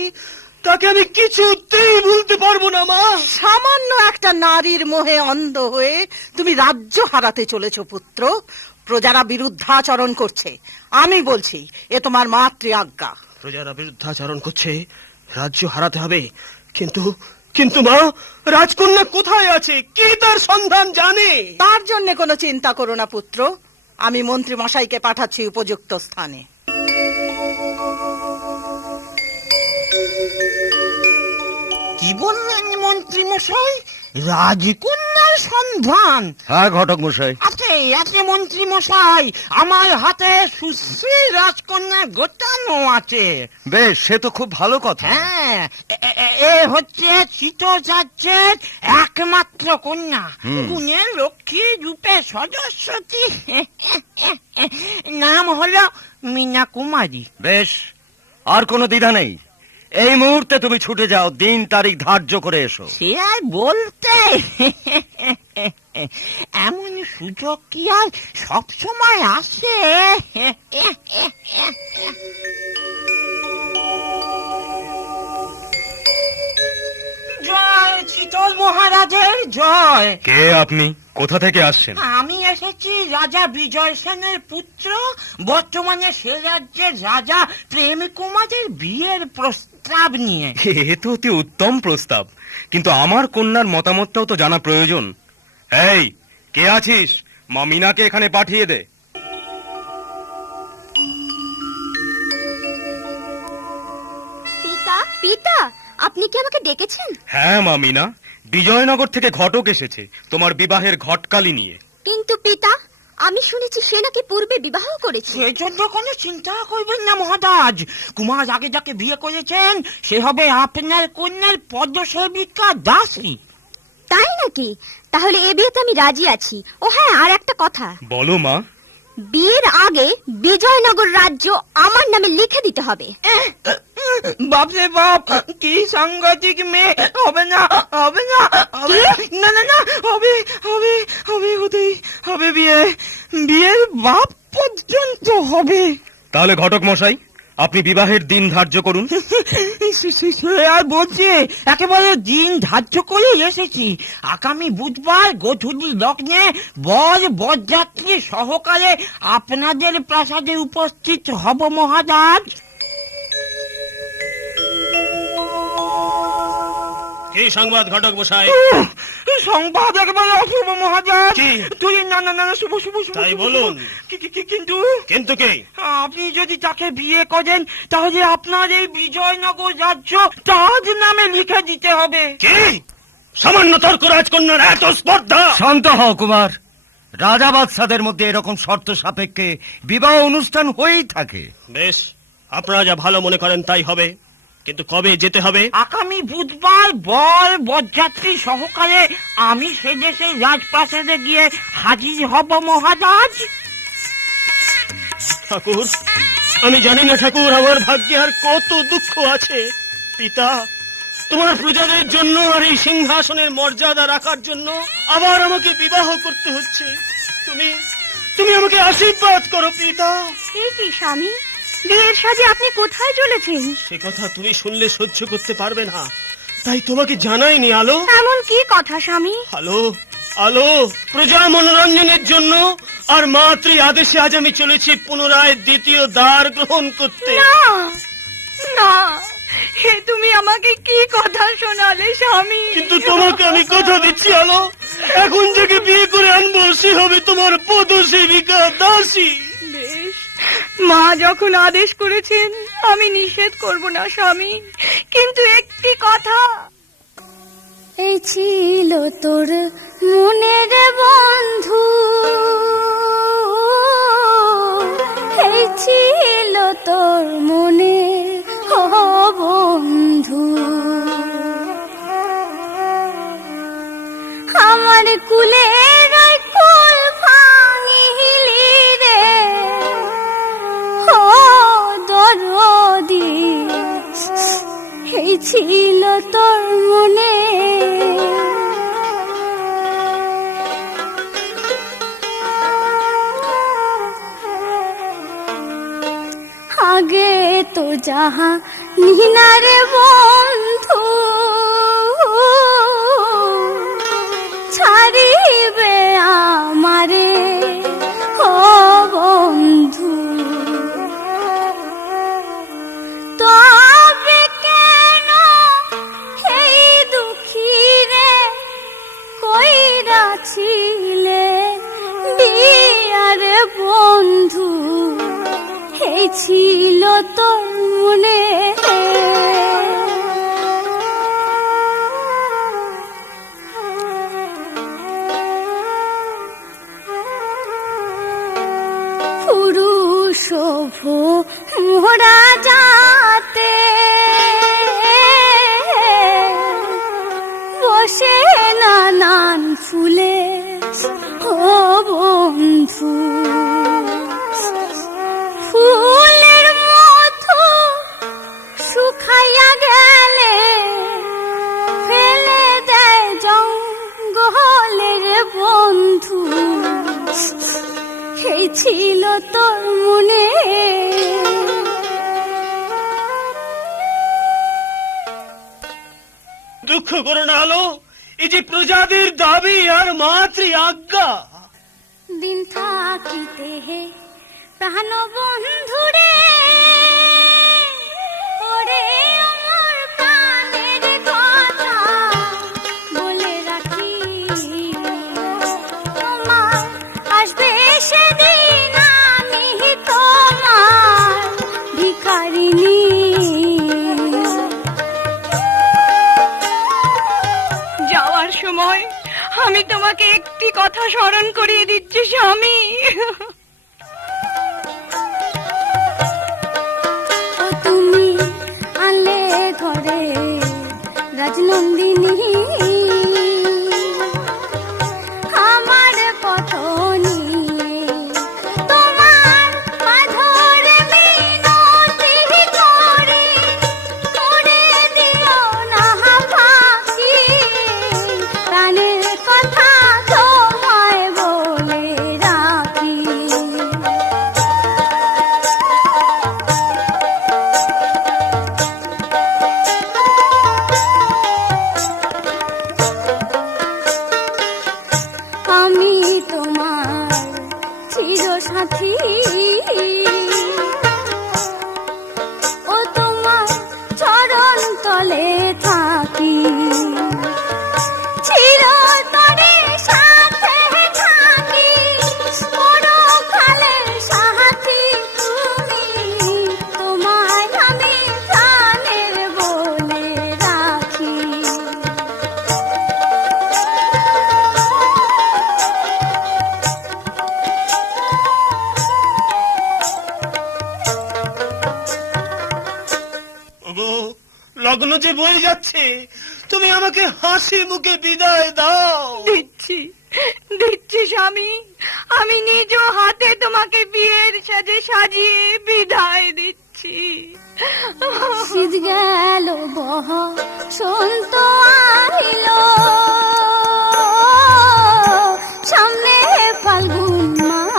তাকে আমি কিছুতেই ভুলতে পারবো না মা। সামান্য একটা নারীর মোহে অন্ধ হয়ে তুমি রাজ্য হারাতে চলেছ পুত্র। প্রজারা বিরুদ্ধাচরণ করছে, আমি বলছি এ তোমার মাতৃ আজ্ঞা। প্রজারা বিরুদ্ধাচরণ করছে, রাজ্য হারাতে হবে, কিন্তু কিন্তু মা, রাজকন্যা কোথায় আছে? কে তার সন্ধান জানে? তার জন্য কোনো চিন্তা করো না পুত্র, আমি মন্ত্রী মশাইকে পাঠাচ্ছি উপযুক্ত স্থানে। কি বললেন মন্ত্রী মশাই? রাজকন্যার সন্ধান? হ্যাঁ ঘটক মশাই। আছে মন্ত্রী মশাই, আমার হাতে সুশ্রী রাজকন্যা গোটানো আছে। বেশ, সে তো খুব ভালো কথা। হ্যাঁ, এ হচ্ছে চিতরাজ্যের একমাত্র কন্যা, গুণের লক্ষ্মী রূপে সরস্বতী। নাম হলো মীনা কুমারী। বেশ, আর কোনো দ্বিধা নেই। এই মুহূর্তে তুমি ছুটে যাও, দিন তারিখ ধার্য করে এসো। সে আর বলতে, এমন সুযোগ কি আর সব সময় আসে? জয় শীতল মহারাজের জয়। কে আপনি? কোথা থেকে আসছেন? আমি এসেছি রাজা বিজয় সেনের পুত্র, বর্তমানে সে রাজ্যের রাজা প্রেম কুমারের বিয়ের প্রস্তাব নিয়ে। এ তো অতি উত্তম প্রস্তাব, কিন্তু আমার কন্যার মতামতটাও তো জানা প্রয়োজন। এই, কে আছিস? মা মিনাকে এখানে পাঠিয়ে দে। পিতা, পিতা, আপনি কি আমাকে ডেকেছেন? হ্যাঁ মা মিনা, বিজয়নগর থেকে ঘটক এসেছে তোমার বিবাহের ঘটকালি নিয়ে। কিন্তু পিতা, আমি শুনেছি সে নাকি পূর্বে বিবাহ করেছে। সেজন্য কোনো চিন্তা করবেন না মহারাজ, কুমার আগে যাকে বিয়ে করেছেন সে হবে আপনার কন্যার পদসেবিকা দাসী। তাই নাকি? তাহলে এ বিয়েতে আমি রাজি আছি। ও হ্যাঁ, আর একটা কথা, বলো মা। বিয়ের আগে বিজয়নগর রাজ্য আমার নামে লিখে দিতে হবে। বাপরে বাপ, কি সাংঘাতিক মেয়ে! হবে না, হবে না, হবে না, না না, হবে হবে হবে, হতেই হবে বিয়ে, বিয়ের বাপ পর্যন্ত হবে। তাহলে ঘটক মশাই, আপনি বিবাহের দিন ধার্য করুন। আর বলছে, একেবারে দিন ধার্য করে এসেছি। আগামী বুধবার গোধূলি লগ্নে বর বরযাত্রী সহকারে আপনাদের প্রাসাদে উপস্থিত হব মহারাজ। কি সংবাদ ঘটক মশাই? সংবাদ একেবারে অশুভ মহারাজ। তুই না না না, শুভ শুভ শুভ। তাই বলুন। কিন্তু কিন্তু কি? আপনি যদি তাকে বিয়ে করেন তাহলে আপনার এই বিজয়নগর রাজ্য তাজ নামে লিখে দিতে হবে। কি? সামান্য তর্ক রাজকন্যার এত স্পর্ধা? শান্ত হও কুমার। রাজা বাদশাদের মধ্যে এরকম শর্ত সাপেক্ষে বিবাহ অনুষ্ঠান হয়েই থাকে। বেশ, আপনারা যা ভালো মনে করেন তাই হবে, কিন্তু কবে যেতে হবে? আগামী বুধবার বর বরযাত্রী সহকারে আমি সে দেশে রাজপ্রাসাদে গিয়ে হাজির হব মহারাজ। ঠাকুর, আমি জানি না ঠাকুর, আমার ভাগ্যে আর কত দুঃখ আছে। পিতা, তোমার প্রজাদের জন্য আর এই সিংহাসনের মর্যাদা রাখার জন্য আবার আমাকে বিবাহ করতে হচ্ছে। তুমি তুমি আমাকে আশীর্বাদ করো পিতা। এই কি স্বামী, বিয়ের সাজে আপনি কোথায় চলেছেন? সে কথা তুমি শুনলে সহ্য করতে পারবে না, তাই তোমাকে জানাইনি। আলো, এমন কি কথা স্বামী? আলো, আলো, প্রজা মনোরঞ্জনের জন্য আর মাতৃ আদেশে আজ আমি চলেছি পুনরায় দ্বিতীয় দ্বার গ্রহণ করতে। না না, হে তুমি আমাকে কি কথা শোনালে স্বামী? কিন্তু তোমাকে আমি কথা দিচ্ছি আলো, এখন যাকে বিয়ে করে আনবো সে হবে তোমার পদসেবিকা দাসী। বেশ, মা যখন আদেশ করেছেন আমি নিষেধ করব না স্বামী, কিন্তু একটি কথা। এই ছিল তোর মনের বন্ধু, এই ছিল তোর মনে বন্ধু, আমার কুলের কুল ভাঙিলি রে ও দরদি, এই ছিল তোর মনে। আগে তো যাহা নিনারে বন্ধু, ছাড়িবে আমারে ও বন্ধু, তবে কেন এই দুঃখী রে কইরাছিলে বিয়ারে বন্ধু, এই ছিল তোর মনে। পুরুষ মোরা যাতে বসে নানান ফুলে ও বন্ধু, ফুলের মতো শুকাইয়া গেলে ফেলে দেয় জঙ্গলের বন্ধু, এই ছিল তোর মনে। দুঃখ করো না আলো, এই যে প্রজাদের দাবি আর মাতৃ আজ্ঞা। দিন থাকিতে হে প্রাণ বন্ধুরে, ওরে আমার প্রাণের কথা বলে রাখি, তোমার আসবে সেদিন আমি তোমার ভিখারিনী। যাওয়ার সময় আমি তোমাকে একটি কথা স্মরণ করিয়ে দিচ্ছি স্বামী। ও তুমি আনলে ঘরে রাজনন্দিনী, আমার পথ নিয়ে তোমার পাথরে মিনতি করি, করে দিও না ফাঁকি, প্রাণের কথা তোমায় বলে রাখি। আমি তোমার চির সাথী, ও তোমার চরণ তলে থাকি, চিরতরে সাথে থাকি, পরকালের সাথী তুমি, তোমায় আমি প্রাণের বলে রাখি। ওগো, লগ্ন যে বয়ে যাচ্ছে, তুমি আমাকে হাসি মুখে বিদায় দাও। দিচ্ছি দিচ্ছি স্বামী, আমি নিজ হাতে তোমাকে বিয়ের সাজে সাজিয়ে বিদায় দিচ্ছি। শীত গেল বহ সন্ত আইল, সামনে ফাল্গুন মাস,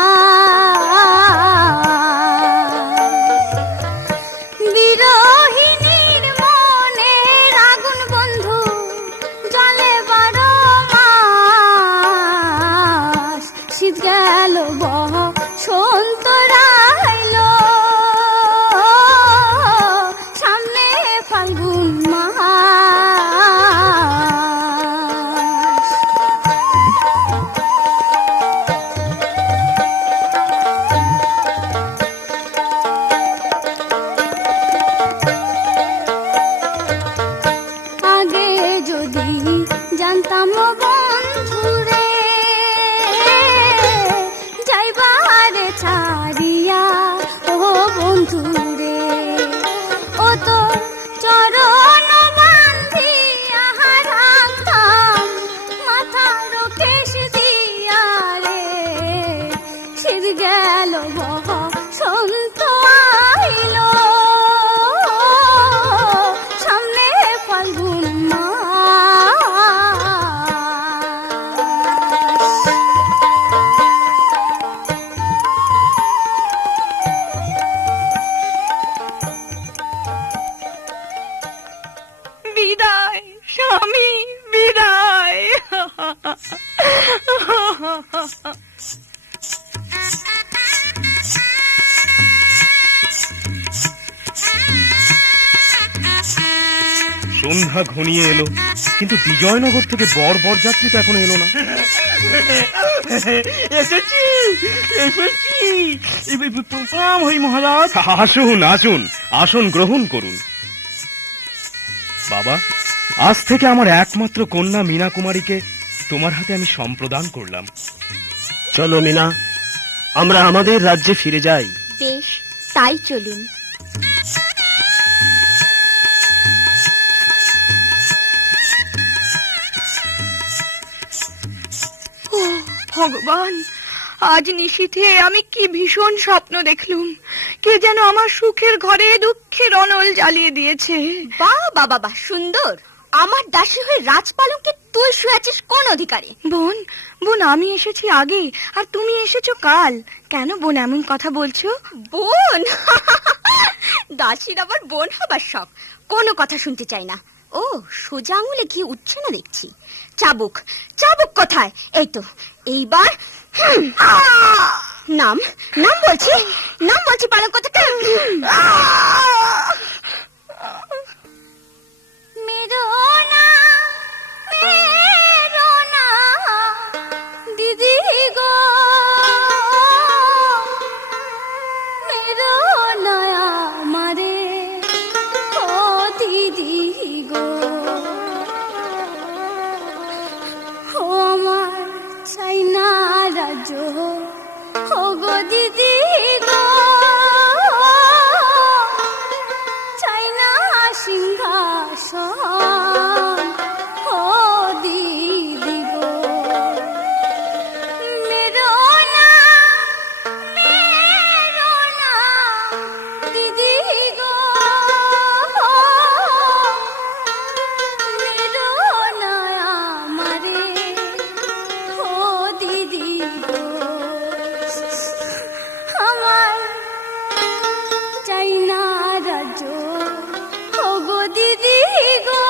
বিরহিনীর মনে আগুন বন্ধু জলে বারো মাস। শীত গেল বহ সন্ত রাইল, সামনে ফাল্গুন মাস। বিদায়, স্বামী বিদায়। সন্ধ্যা ঘনিয়ে এলো, কিন্তু বিজয়নগর থেকে বরযাত্রী তো এখনো এলো না। এসেছি এসেছি, প্রণাম হই মহারাজ। আসুন আসুন, আসন গ্রহণ করুন। বাবা, আজ থেকে আমার একমাত্র কন্যা মীনা কুমারীকে তোমার হাতে আমি সম্প্রদান করলাম। চলো মিনা, আমরা আমাদের রাজ্যে ফিরে যাই। বেশ, তাই চলুন। ভগবান, আজ নিশীথে আমি কি ভীষণ স্বপ্ন দেখলুম। কে যেন আমার সুখের ঘরে দুঃখের অনল জ্বালিয়ে দিয়েছে। বাহ বাবা বাহ, সুন্দর। আমার দাসী হয়ে রাজপালঙ্কে তুই শুয়ে আছিস কোন অধিকারে? বোন, বোন, আমি এসেছি আগে আর তুমি এসেছো কাল। কেন বোন এমন কথা বলছো? বোন? দাসীর আবার বোন হবার শখ? কোনো কথা শুনতে চাই না। ও, সোজা আঙুলে কি উঠছে না দেখছি। চাবুক, চাবুক কোথায়? এই তো, এইবার। নাম, নাম বলছি, নাম বলছি পালঙ্ক থেকে। মেরো না, মেরো না, দিদি গো, মেরো না আমারে, ও দিদি গো, ও আমার চাই না রাজ্য, ও গো দিদি গো, চাই না সিংহাসন, ও দিদি গো, মেরো না, মেরো না, দিদি গো, মেরো না আমারে, ও দিদি গো, আমার চাই না রাজ্য, ও গো দিদি গো,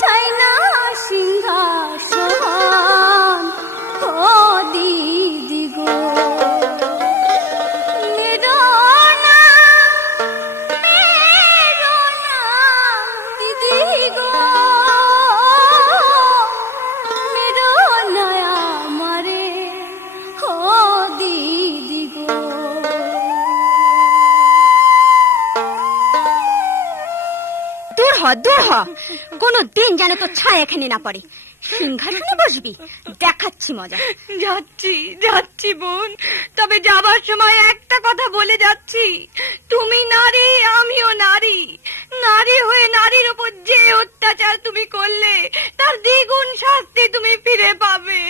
চাই না সিংহাসন, ও দিদি গো, মেরো না, মেরো না, দিদি গো, মেরো না আমারে, ও দিদি গো। দূর হ, দূর হ, কোনো দিন যেন তো ছায়া এখানে না পড়ে। সিংহাসনে বসবি, দেখাচ্ছি মজা। যাচ্ছি যাচ্ছি বোন, তবে যাবার সময় একটা কথা বলে যাচ্ছি। তুমি নারী, আমিও নারী। নারী হয়ে নারীর উপর যে অত্যাচার তুমি করলে, তার দ্বিগুণ শাস্তি তুমি ফিরে পাবে।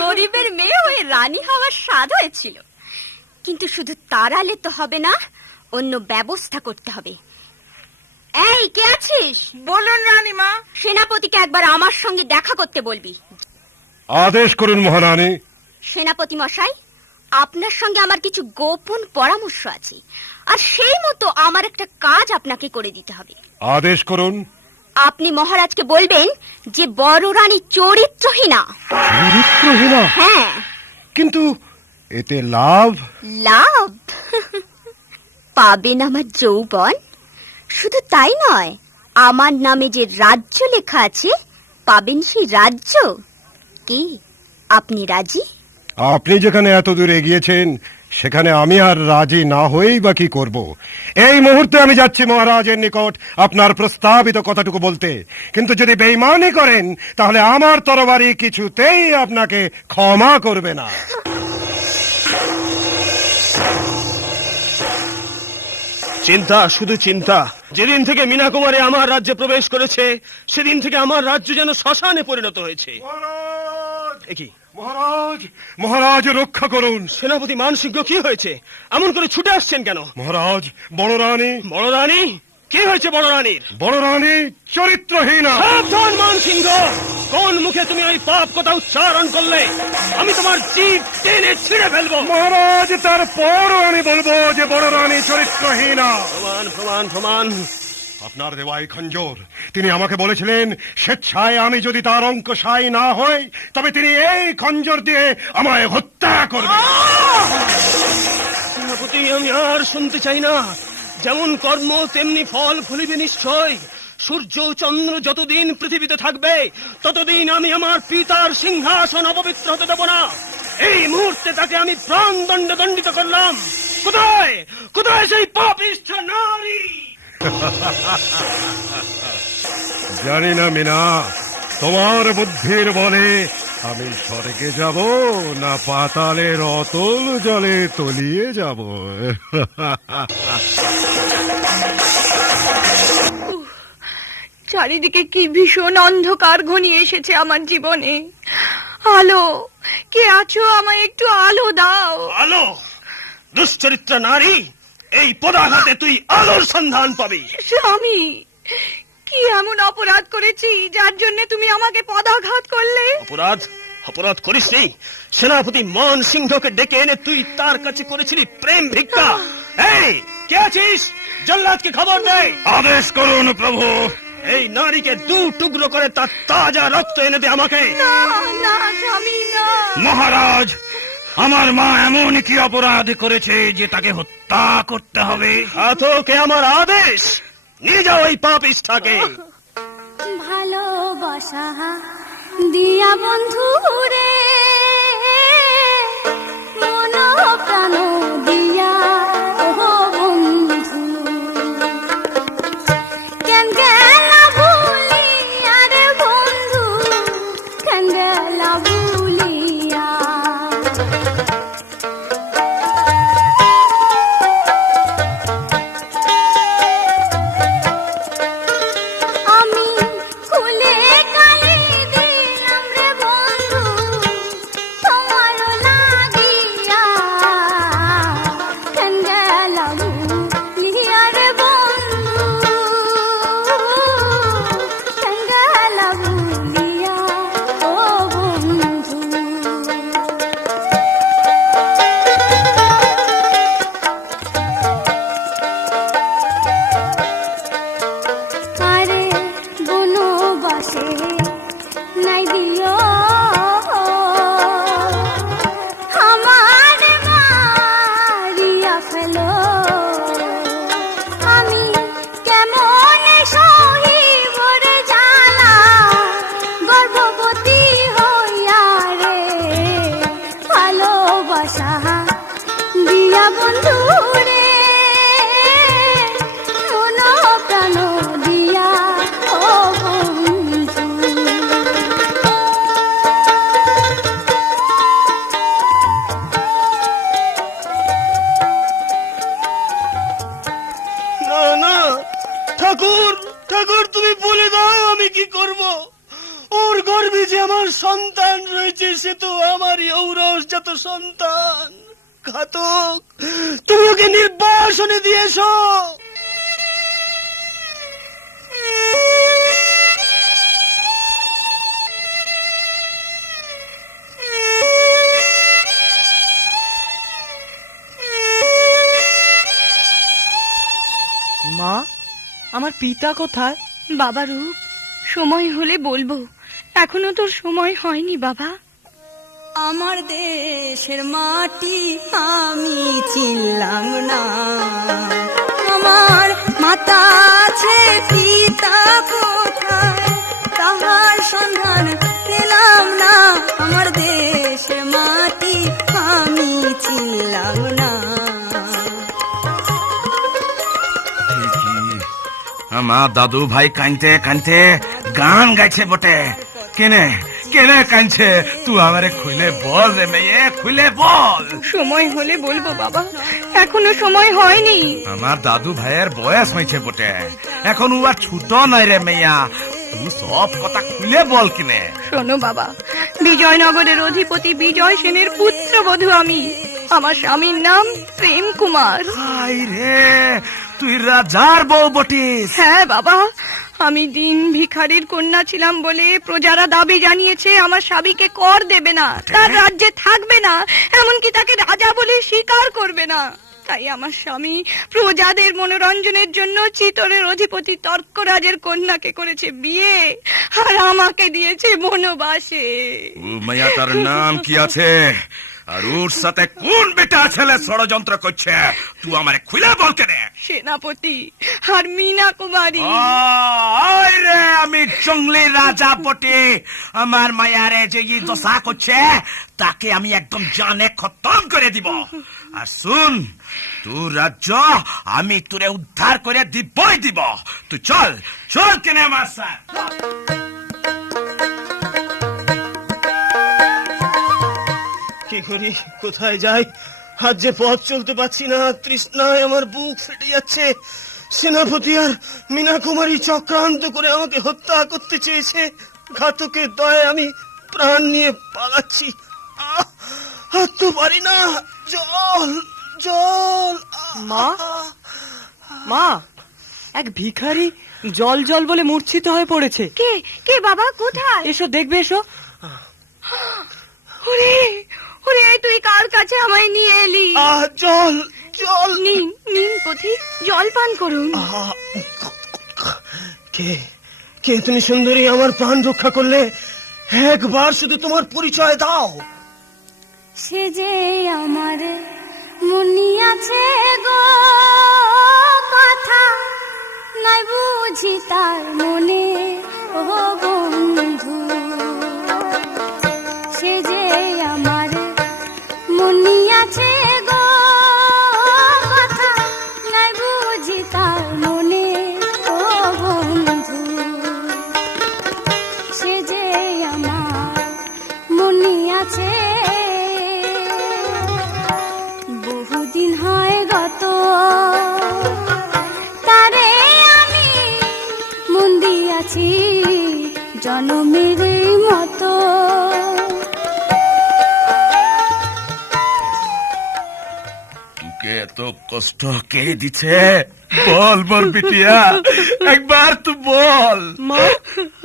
গরিবের মেয়ে হয়ে রানী হওয়ার স্বাদ হয়েছিল, কিন্তু শুধু তাড়ালে তো হবে না, অন্য ব্যবস্থা করতে হবে। এই, কে আছিস? বলুন রানীমা। সেনাপতিকে একবার আমার সঙ্গে দেখা করতে বলবি। আদেশ করুন মহারানী। সেনাপতি মশাই, আপনার সঙ্গে আমার কিছু গোপন পরামর্শ আছে, আর সেই মতো আমার একটা কাজ আপনাকে করে দিতে হবে। আদেশ করুন। আপনি মহারাজকে বলবেন যে বড় রানী চরিত্রহীনা। চরিত্রহীনা? হ্যাঁ। কিন্তু এতে লাভ? লাভ? পাবেন আমার যৌবন। শুধু তাই নয়, আমার নামে যে রাজ্য লেখা আছে, পাবেন সেই রাজ্য। কি আপনি রাজি? আপনি যেখানে এত দূর এগিয়েছেন, সেখানে আমি আর রাজি না হয়েই বা কি করব? এই মুহূর্তে আমি যাচ্ছি মহারাজের নিকট আপনার প্রস্তাবিত কথাটুকু বলতে। কিন্তু যদি বেঈমানি করেন, তাহলে আমার তরবারি কিছুতেই আপনাকে ক্ষমা করবে না। চিন্তা, শুধু চিন্তা। যেদিন থেকে মীনা কুমারী আমার রাজ্যে প্রবেশ করেছে, সেদিন থেকে আমার রাজ্য যেন শ্মশানে পরিণত হয়েছে। কি মহারাজ, মহারাজ রক্ষা করুন। সেনাপতি মানসিংহ, কি হয়েছে? এমন করে ছুটে আসছেন কেন? মহারাজ, বড় রানী। বড় রানী? কি হয়েছে বড় রানীর? বড় রানী চরিত্রহীনা। সাবধান মানসিংহ, কোন মুখে তুমি ওই পাপ কথা উচ্চারণ করলে? আমি তোমার জিভ টেনে ছিঁড়ে ফেলবো। মহারাজ, তারপরও আমি বলবো যে বড় রানী চরিত্রহীনা। প্রমাণ প্রমাণ প্রমাণ। আপনার দেওয়া এই খঞ্জর, তিনি আমাকে বলেছিলেন স্বেচ্ছায় আমি যদি তার অঙ্কশায়ী না হই তবে তিনি এই খঞ্জর দিয়ে আমায় হত্যা করবেন। সেনাপতি, আমি আর শুনতে চাই না। যেমন কর্ম তেমনি ফল ফলিবে নিশ্চয়। সূর্য চন্দ্র যতদিন পৃথিবীতে থাকবে ততদিন আমি আমার পিতার সিংহাসন অপবিত্র হতে দেব না। এই মুহূর্তে তাকে আমি প্রাণদণ্ডে দণ্ডিত করলাম। কোথায় কোথায় সেই পাপিষ্ঠ নারী? জানি না মিনা, তোমার বুদ্ধির বলে আমি স্বর্গে যাব না পাতালের অতল জলে তলিয়ে যাব। চারিদিকে কি ভীষণ অন্ধকার ঘনিয়ে এসেছে আমার জীবনে। আলো, কে আছো? আমায় একটু আলো দাও। আলো? দুশ্চরিত্র নারী, এই পদাঘাতে তুই আলোর সন্ধান পাবি। স্বামী, কি এমন অপরাধ করেছি যার জন্য তুমি আমাকে পদাঘাত করলে? অপরাধ অপরাধ করিসনি। সেনাপতি মান সিংহকে ডেকে এনে তুই তার কাছে করেছিলি প্রেম ভিক্ষা। এই, কে আছিস? জল্লাদকে খবর দে। আদেশ করুন প্রভু। এই নারীকে দু টুকরো করে তার তাজা রক্ত এনে দে আমাকে। না না স্বামী, না। মহারাজ, আমার মা এমন কি অপরাধ করেছে যে তাকে হত্যা করতে হবে? হাতকে আমার আদেশ, নিয়ে যাও এই পাপিষ্ঠাকে। ভালোবাসা দিয়া বন্ধু রে, মন প্রাণ দিয়া ও বন্ধু, কেন গেলা ভুলিয়া রে বন্ধু, কেন গেলা ভুলিয়া। আমি খুলে কালি দিলাম রে বন্ধু, তোমার লাগিয়া, কেন গেলা ভুলিয়া রে বন্ধু, কেন গেলা ভুলিয়া ও বন্ধু। আরে বনবাসে নাই দিও আমার মারিয়া ফেলো, আমি কেমন সহিব রে জ্বালা, গর্ভবতী হইয়া রে, ভালোবাসা দিয়া বন্ধু রে, মন প্রাণ দিয়া ও বন্ধু। না না, ঠাকুর ঠাকুর, তুমি বলে দাও আমি কি করব। ওর গর্ভে যে আমার সন্তান রয়েছে সে তো আমারই ঔরসজাত সন্তান। ঘাতক, তুমি ওকে নির্বাসনে দিয়েছো। মা, আমার পিতা কোথায়? বাবা রূপ, সময় হলে বলবো, এখনো তোর সময় হয়নি বাবা। আমার দেশের মাটি আমি চিনলাম না, আমার মাতা আছে পিতা কোথায় তাহার সন্ধান পেলাম না, আমার দেশের মাটি আমি চিনলাম না। আমার দাদু ভাই কানতে কানতে গান গাইছে বটে। কেনে কেনে কানছে? তুই আমারে খুলে বল রে মেয়ে, খুলে বল। সময় হলে বলবো বাবা, এখনো সময় হয়নি। আমার দাদু ভাইয়ের বয়স হয়েছে বটে, এখন ও আর ছুট নাই রে মেয়া। তুই সব কথা খুলে বল কিনে। শোনো বাবা, বিজয়নগরের অধিপতি বিজয় সেনের পুত্রবধূ আমি। আমার স্বামীর নাম প্রেম কুমার। হাই রে, তুই রাজার বউ বটিস? হ্যাঁ বাবা, আমি দিন ভিখারির কন্যা ছিলাম বলে প্রজারা দাবি জানিয়েছে আমার স্বামীকে কর দেবে না, তার রাজ্যে থাকবে না, এমনকি তাকে রাজা বলে স্বীকার করবে না। তাই আমার স্বামী প্রজাদের মনোরঞ্জনের জন্য চিতরের অধিপতি তর্করাজের কন্যাকে করেছে বিয়ে, আর আমাকে দিয়েছে বনবাসে। ও মায়াটার নাম কি আছে, আর ওর সাথে কোন বেটা ছেলে ষড়যন্ত্র করছে, তুই আমারে খুলে বল কেন? সেনাপতি আর মীনা কুমারী। আয় রে, আমি জঙ্গলি রাজা বটে, আমার মায়ারে যে এই দশা করছে তাকে আমি একদম জানে খতম করে দিব। আর শুন, তোর রাজ্য আমি তোরে উদ্ধার করে দিবই দিব। তুই চল চল কেন আমার সাথে। কি করি, কোথায় যাই? আজ যে পথ চলতে পারছি না, তৃষ্ণায় আমার বুক ফেটে যাচ্ছে। সেনাপতি আর মীনা কুমারী চক্রান্ত করে আমাকে হত্যা করতে চেয়েছে। ঘাতকের দয়ে আমি প্রাণ নিয়ে পালাচ্ছি। আর তো পারি না, জল জল। মা, মা, এক ভিখারি জল জল বলে মূর্ছিত হয়ে পড়েছে। কে কে বাবা, কোথায়? এসো দেখবে, এসো। ওরে ওরে, তুই কার কাছে আমায় নিয়ে এলি? জল জল। নিন নিন পথিক, জল পান করুন। কে কে তুমি সুন্দরী, আমার প্রাণ রক্ষা করলে? একবার শুধু তোমার পরিচয় দাও। সে যে আমার মনি আছে গো, কথা নাই বুঝি তার মনে ও বন্ধু। সে যে আমার মনি আছে গো, কথা নাই বুঝি তার মনে ও বন্ধু। সে যে আমার মনি আছে, বহুদিন হয় গত, তারে আমি মন দিয়াছি জনমের মতো। তোকে এত কষ্ট কে দিছে? বল বল বিটিয়া, একবার তুই বল। মা,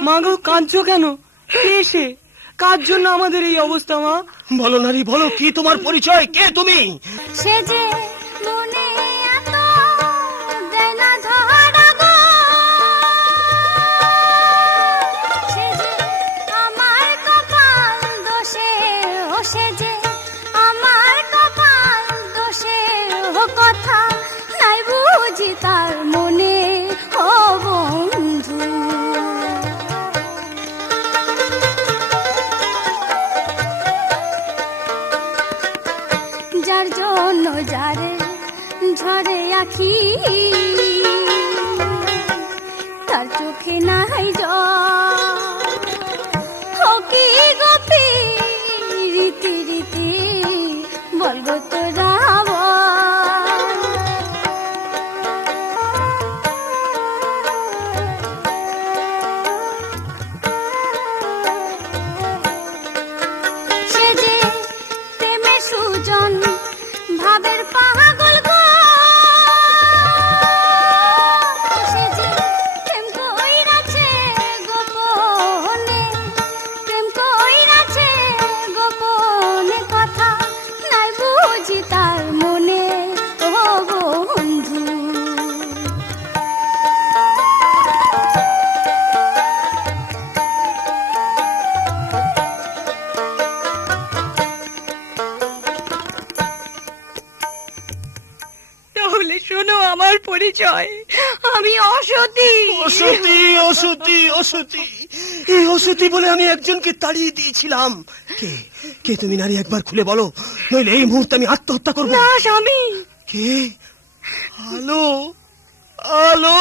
মা গো, কাঁদছো কেন? কে সে? কার জন্য আমাদের এই অবস্থা মা? বলো নারী, বলো, কি তোমার পরিচয়? কে তুমি? সে যে মনে এত দেয় না ধরা গো, সে যে আমার কপাল দোষে, ও সে যে আমার কপাল দোষে, ও কথা নাই বুঝি তার মনে ও বন্ধু। যার জন্য যারে ঝরে আখি, তার চোখে নাই জল। ও কি গোপী রীতি রীতি বলবো তোরা বল। সে যে প্রেমে সুজন ভাবের পাগল গো, সে যে প্রেম কইরাছে গোপনে, প্রেম কইরাছে গোপনে, কথা নাই বুঝি তার মনে ও বন্ধু। তাহলে শোনো আমার পরিচয়, আমি অসতী। অসতী অসতী অসতী, এই অসতী বলে আমি একজনকে তাড়িয়ে দিয়েছিলাম। কে কে তুমি নারী, একবার খুলে বলো, নইলে এই মুহূর্তে আমি আত্মহত্যা করবো। না স্বামী। কে? আলো আলো,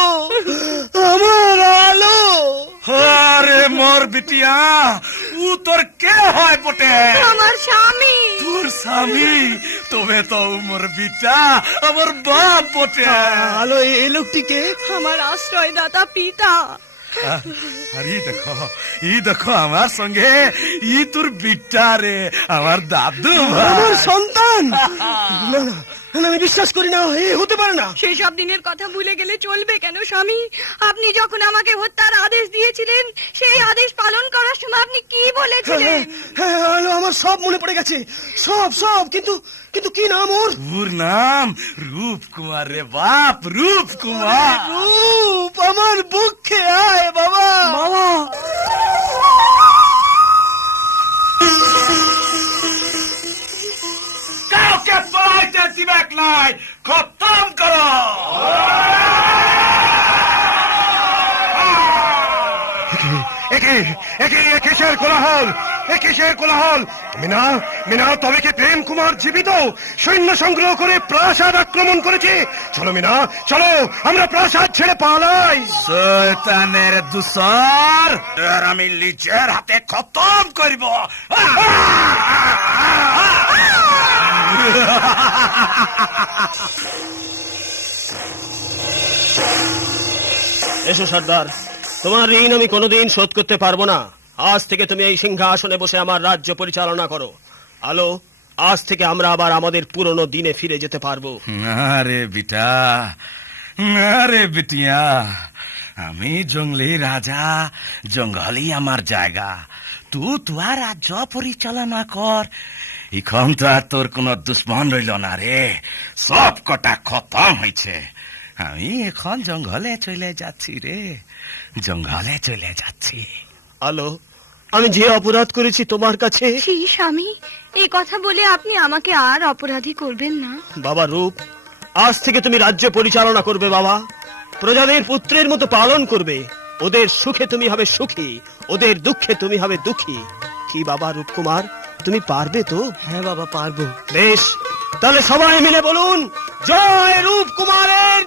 আমার আলো। আরে মোর বিটিয়া, ও তোর কে হয় বটে? আমার স্বামী। তোর স্বামী? তবে তো মোর বিটা আমার বাপ বটে। আলো, এই লোকটিকে? আমার আশ্রয়দাতা পিতা। আর ই দেখো আমার সঙ্গে, ই তোর বিটা রে, আমার দাদু, আমার সন্তান। না না, আমি বিশ্বাস করি না, এ হতে পারে না। সেই সব দিনের কথা ভুলে গেলে চলবে কেন স্বামী? আপনি যখন আমাকে হত্যার আদেশ দিয়েছিলেন, সেই আদেশ পালন করার সময় আপনি কি বলেছিলেন? হ্যাঁ, আমার সব মনে পড়ে গেছে, সব সব। কিন্তু কিন্তু কি নাম ওর? ওর নাম রূপ কুমার রে বাপ, রূপ কুমার। রূপ, আমার বুকে আয় বাবা। বাবা, কাউকে পড়াইতে দিবে নাই, খতম করো। কিসের কোলাহল, কিসের কোলাহল? মিনা, মিনা, তবে কি প্রেম কুমার জীবিত? সৈন্য সংগ্রহ করে প্রাসাদ আক্রমণ করেছে। চলো মিনা, চলো, আমরা প্রাসাদ ছেড়ে পালাই। শয়তানের দুসর আর আমি নিজের হাতে খতম করব। এসো সর্দার, তোমার ঋণ আমি কোনোদিন শোধ করতে পারবো না। আজ থেকে তুমি এই সিংহাসনে বসে আমার রাজ্য পরিচালনা করো। আলো, আজ থেকে আমরা আবার আমাদের পুরনো দিনে ফিরে যেতে পারবো। আরে বিটা, আরে বিটিয়া, আমি জঙ্গলি রাজা, জঙ্গলই আমার জায়গা। তুই তোর রাজ্য পরিচালনা কর। এখন তো আর তোর কোন দুশ্মন রইল না রে, সব কটা খতম হয়েছে। আমি এখন জঙ্গলে চলে যাচ্ছি রে, জঙ্গলে চলে যাচ্ছি। আলো, আমি যে অপরাধ করেছি তোমার কাছে। সেই স্বামী, এই কথা বলে আপনি আমাকে আর অপরাধী করবেন না। বাবা রূপ, আজ থেকে তুমি রাজ্য পরিচালনা করবে বাবা। প্রজাদের পুত্রের মতো পালন করবে। ওদের সুখে তুমি হবে সুখী, ওদের দুঃখে তুমি হবে দুঃখী। কি বাবা রূপকুমার, তুমি পারবে তো? হ্যাঁ বাবা, পারবো। বেশ, তাহলে সবাই মিলে বলুন, জয় রূপকুমারের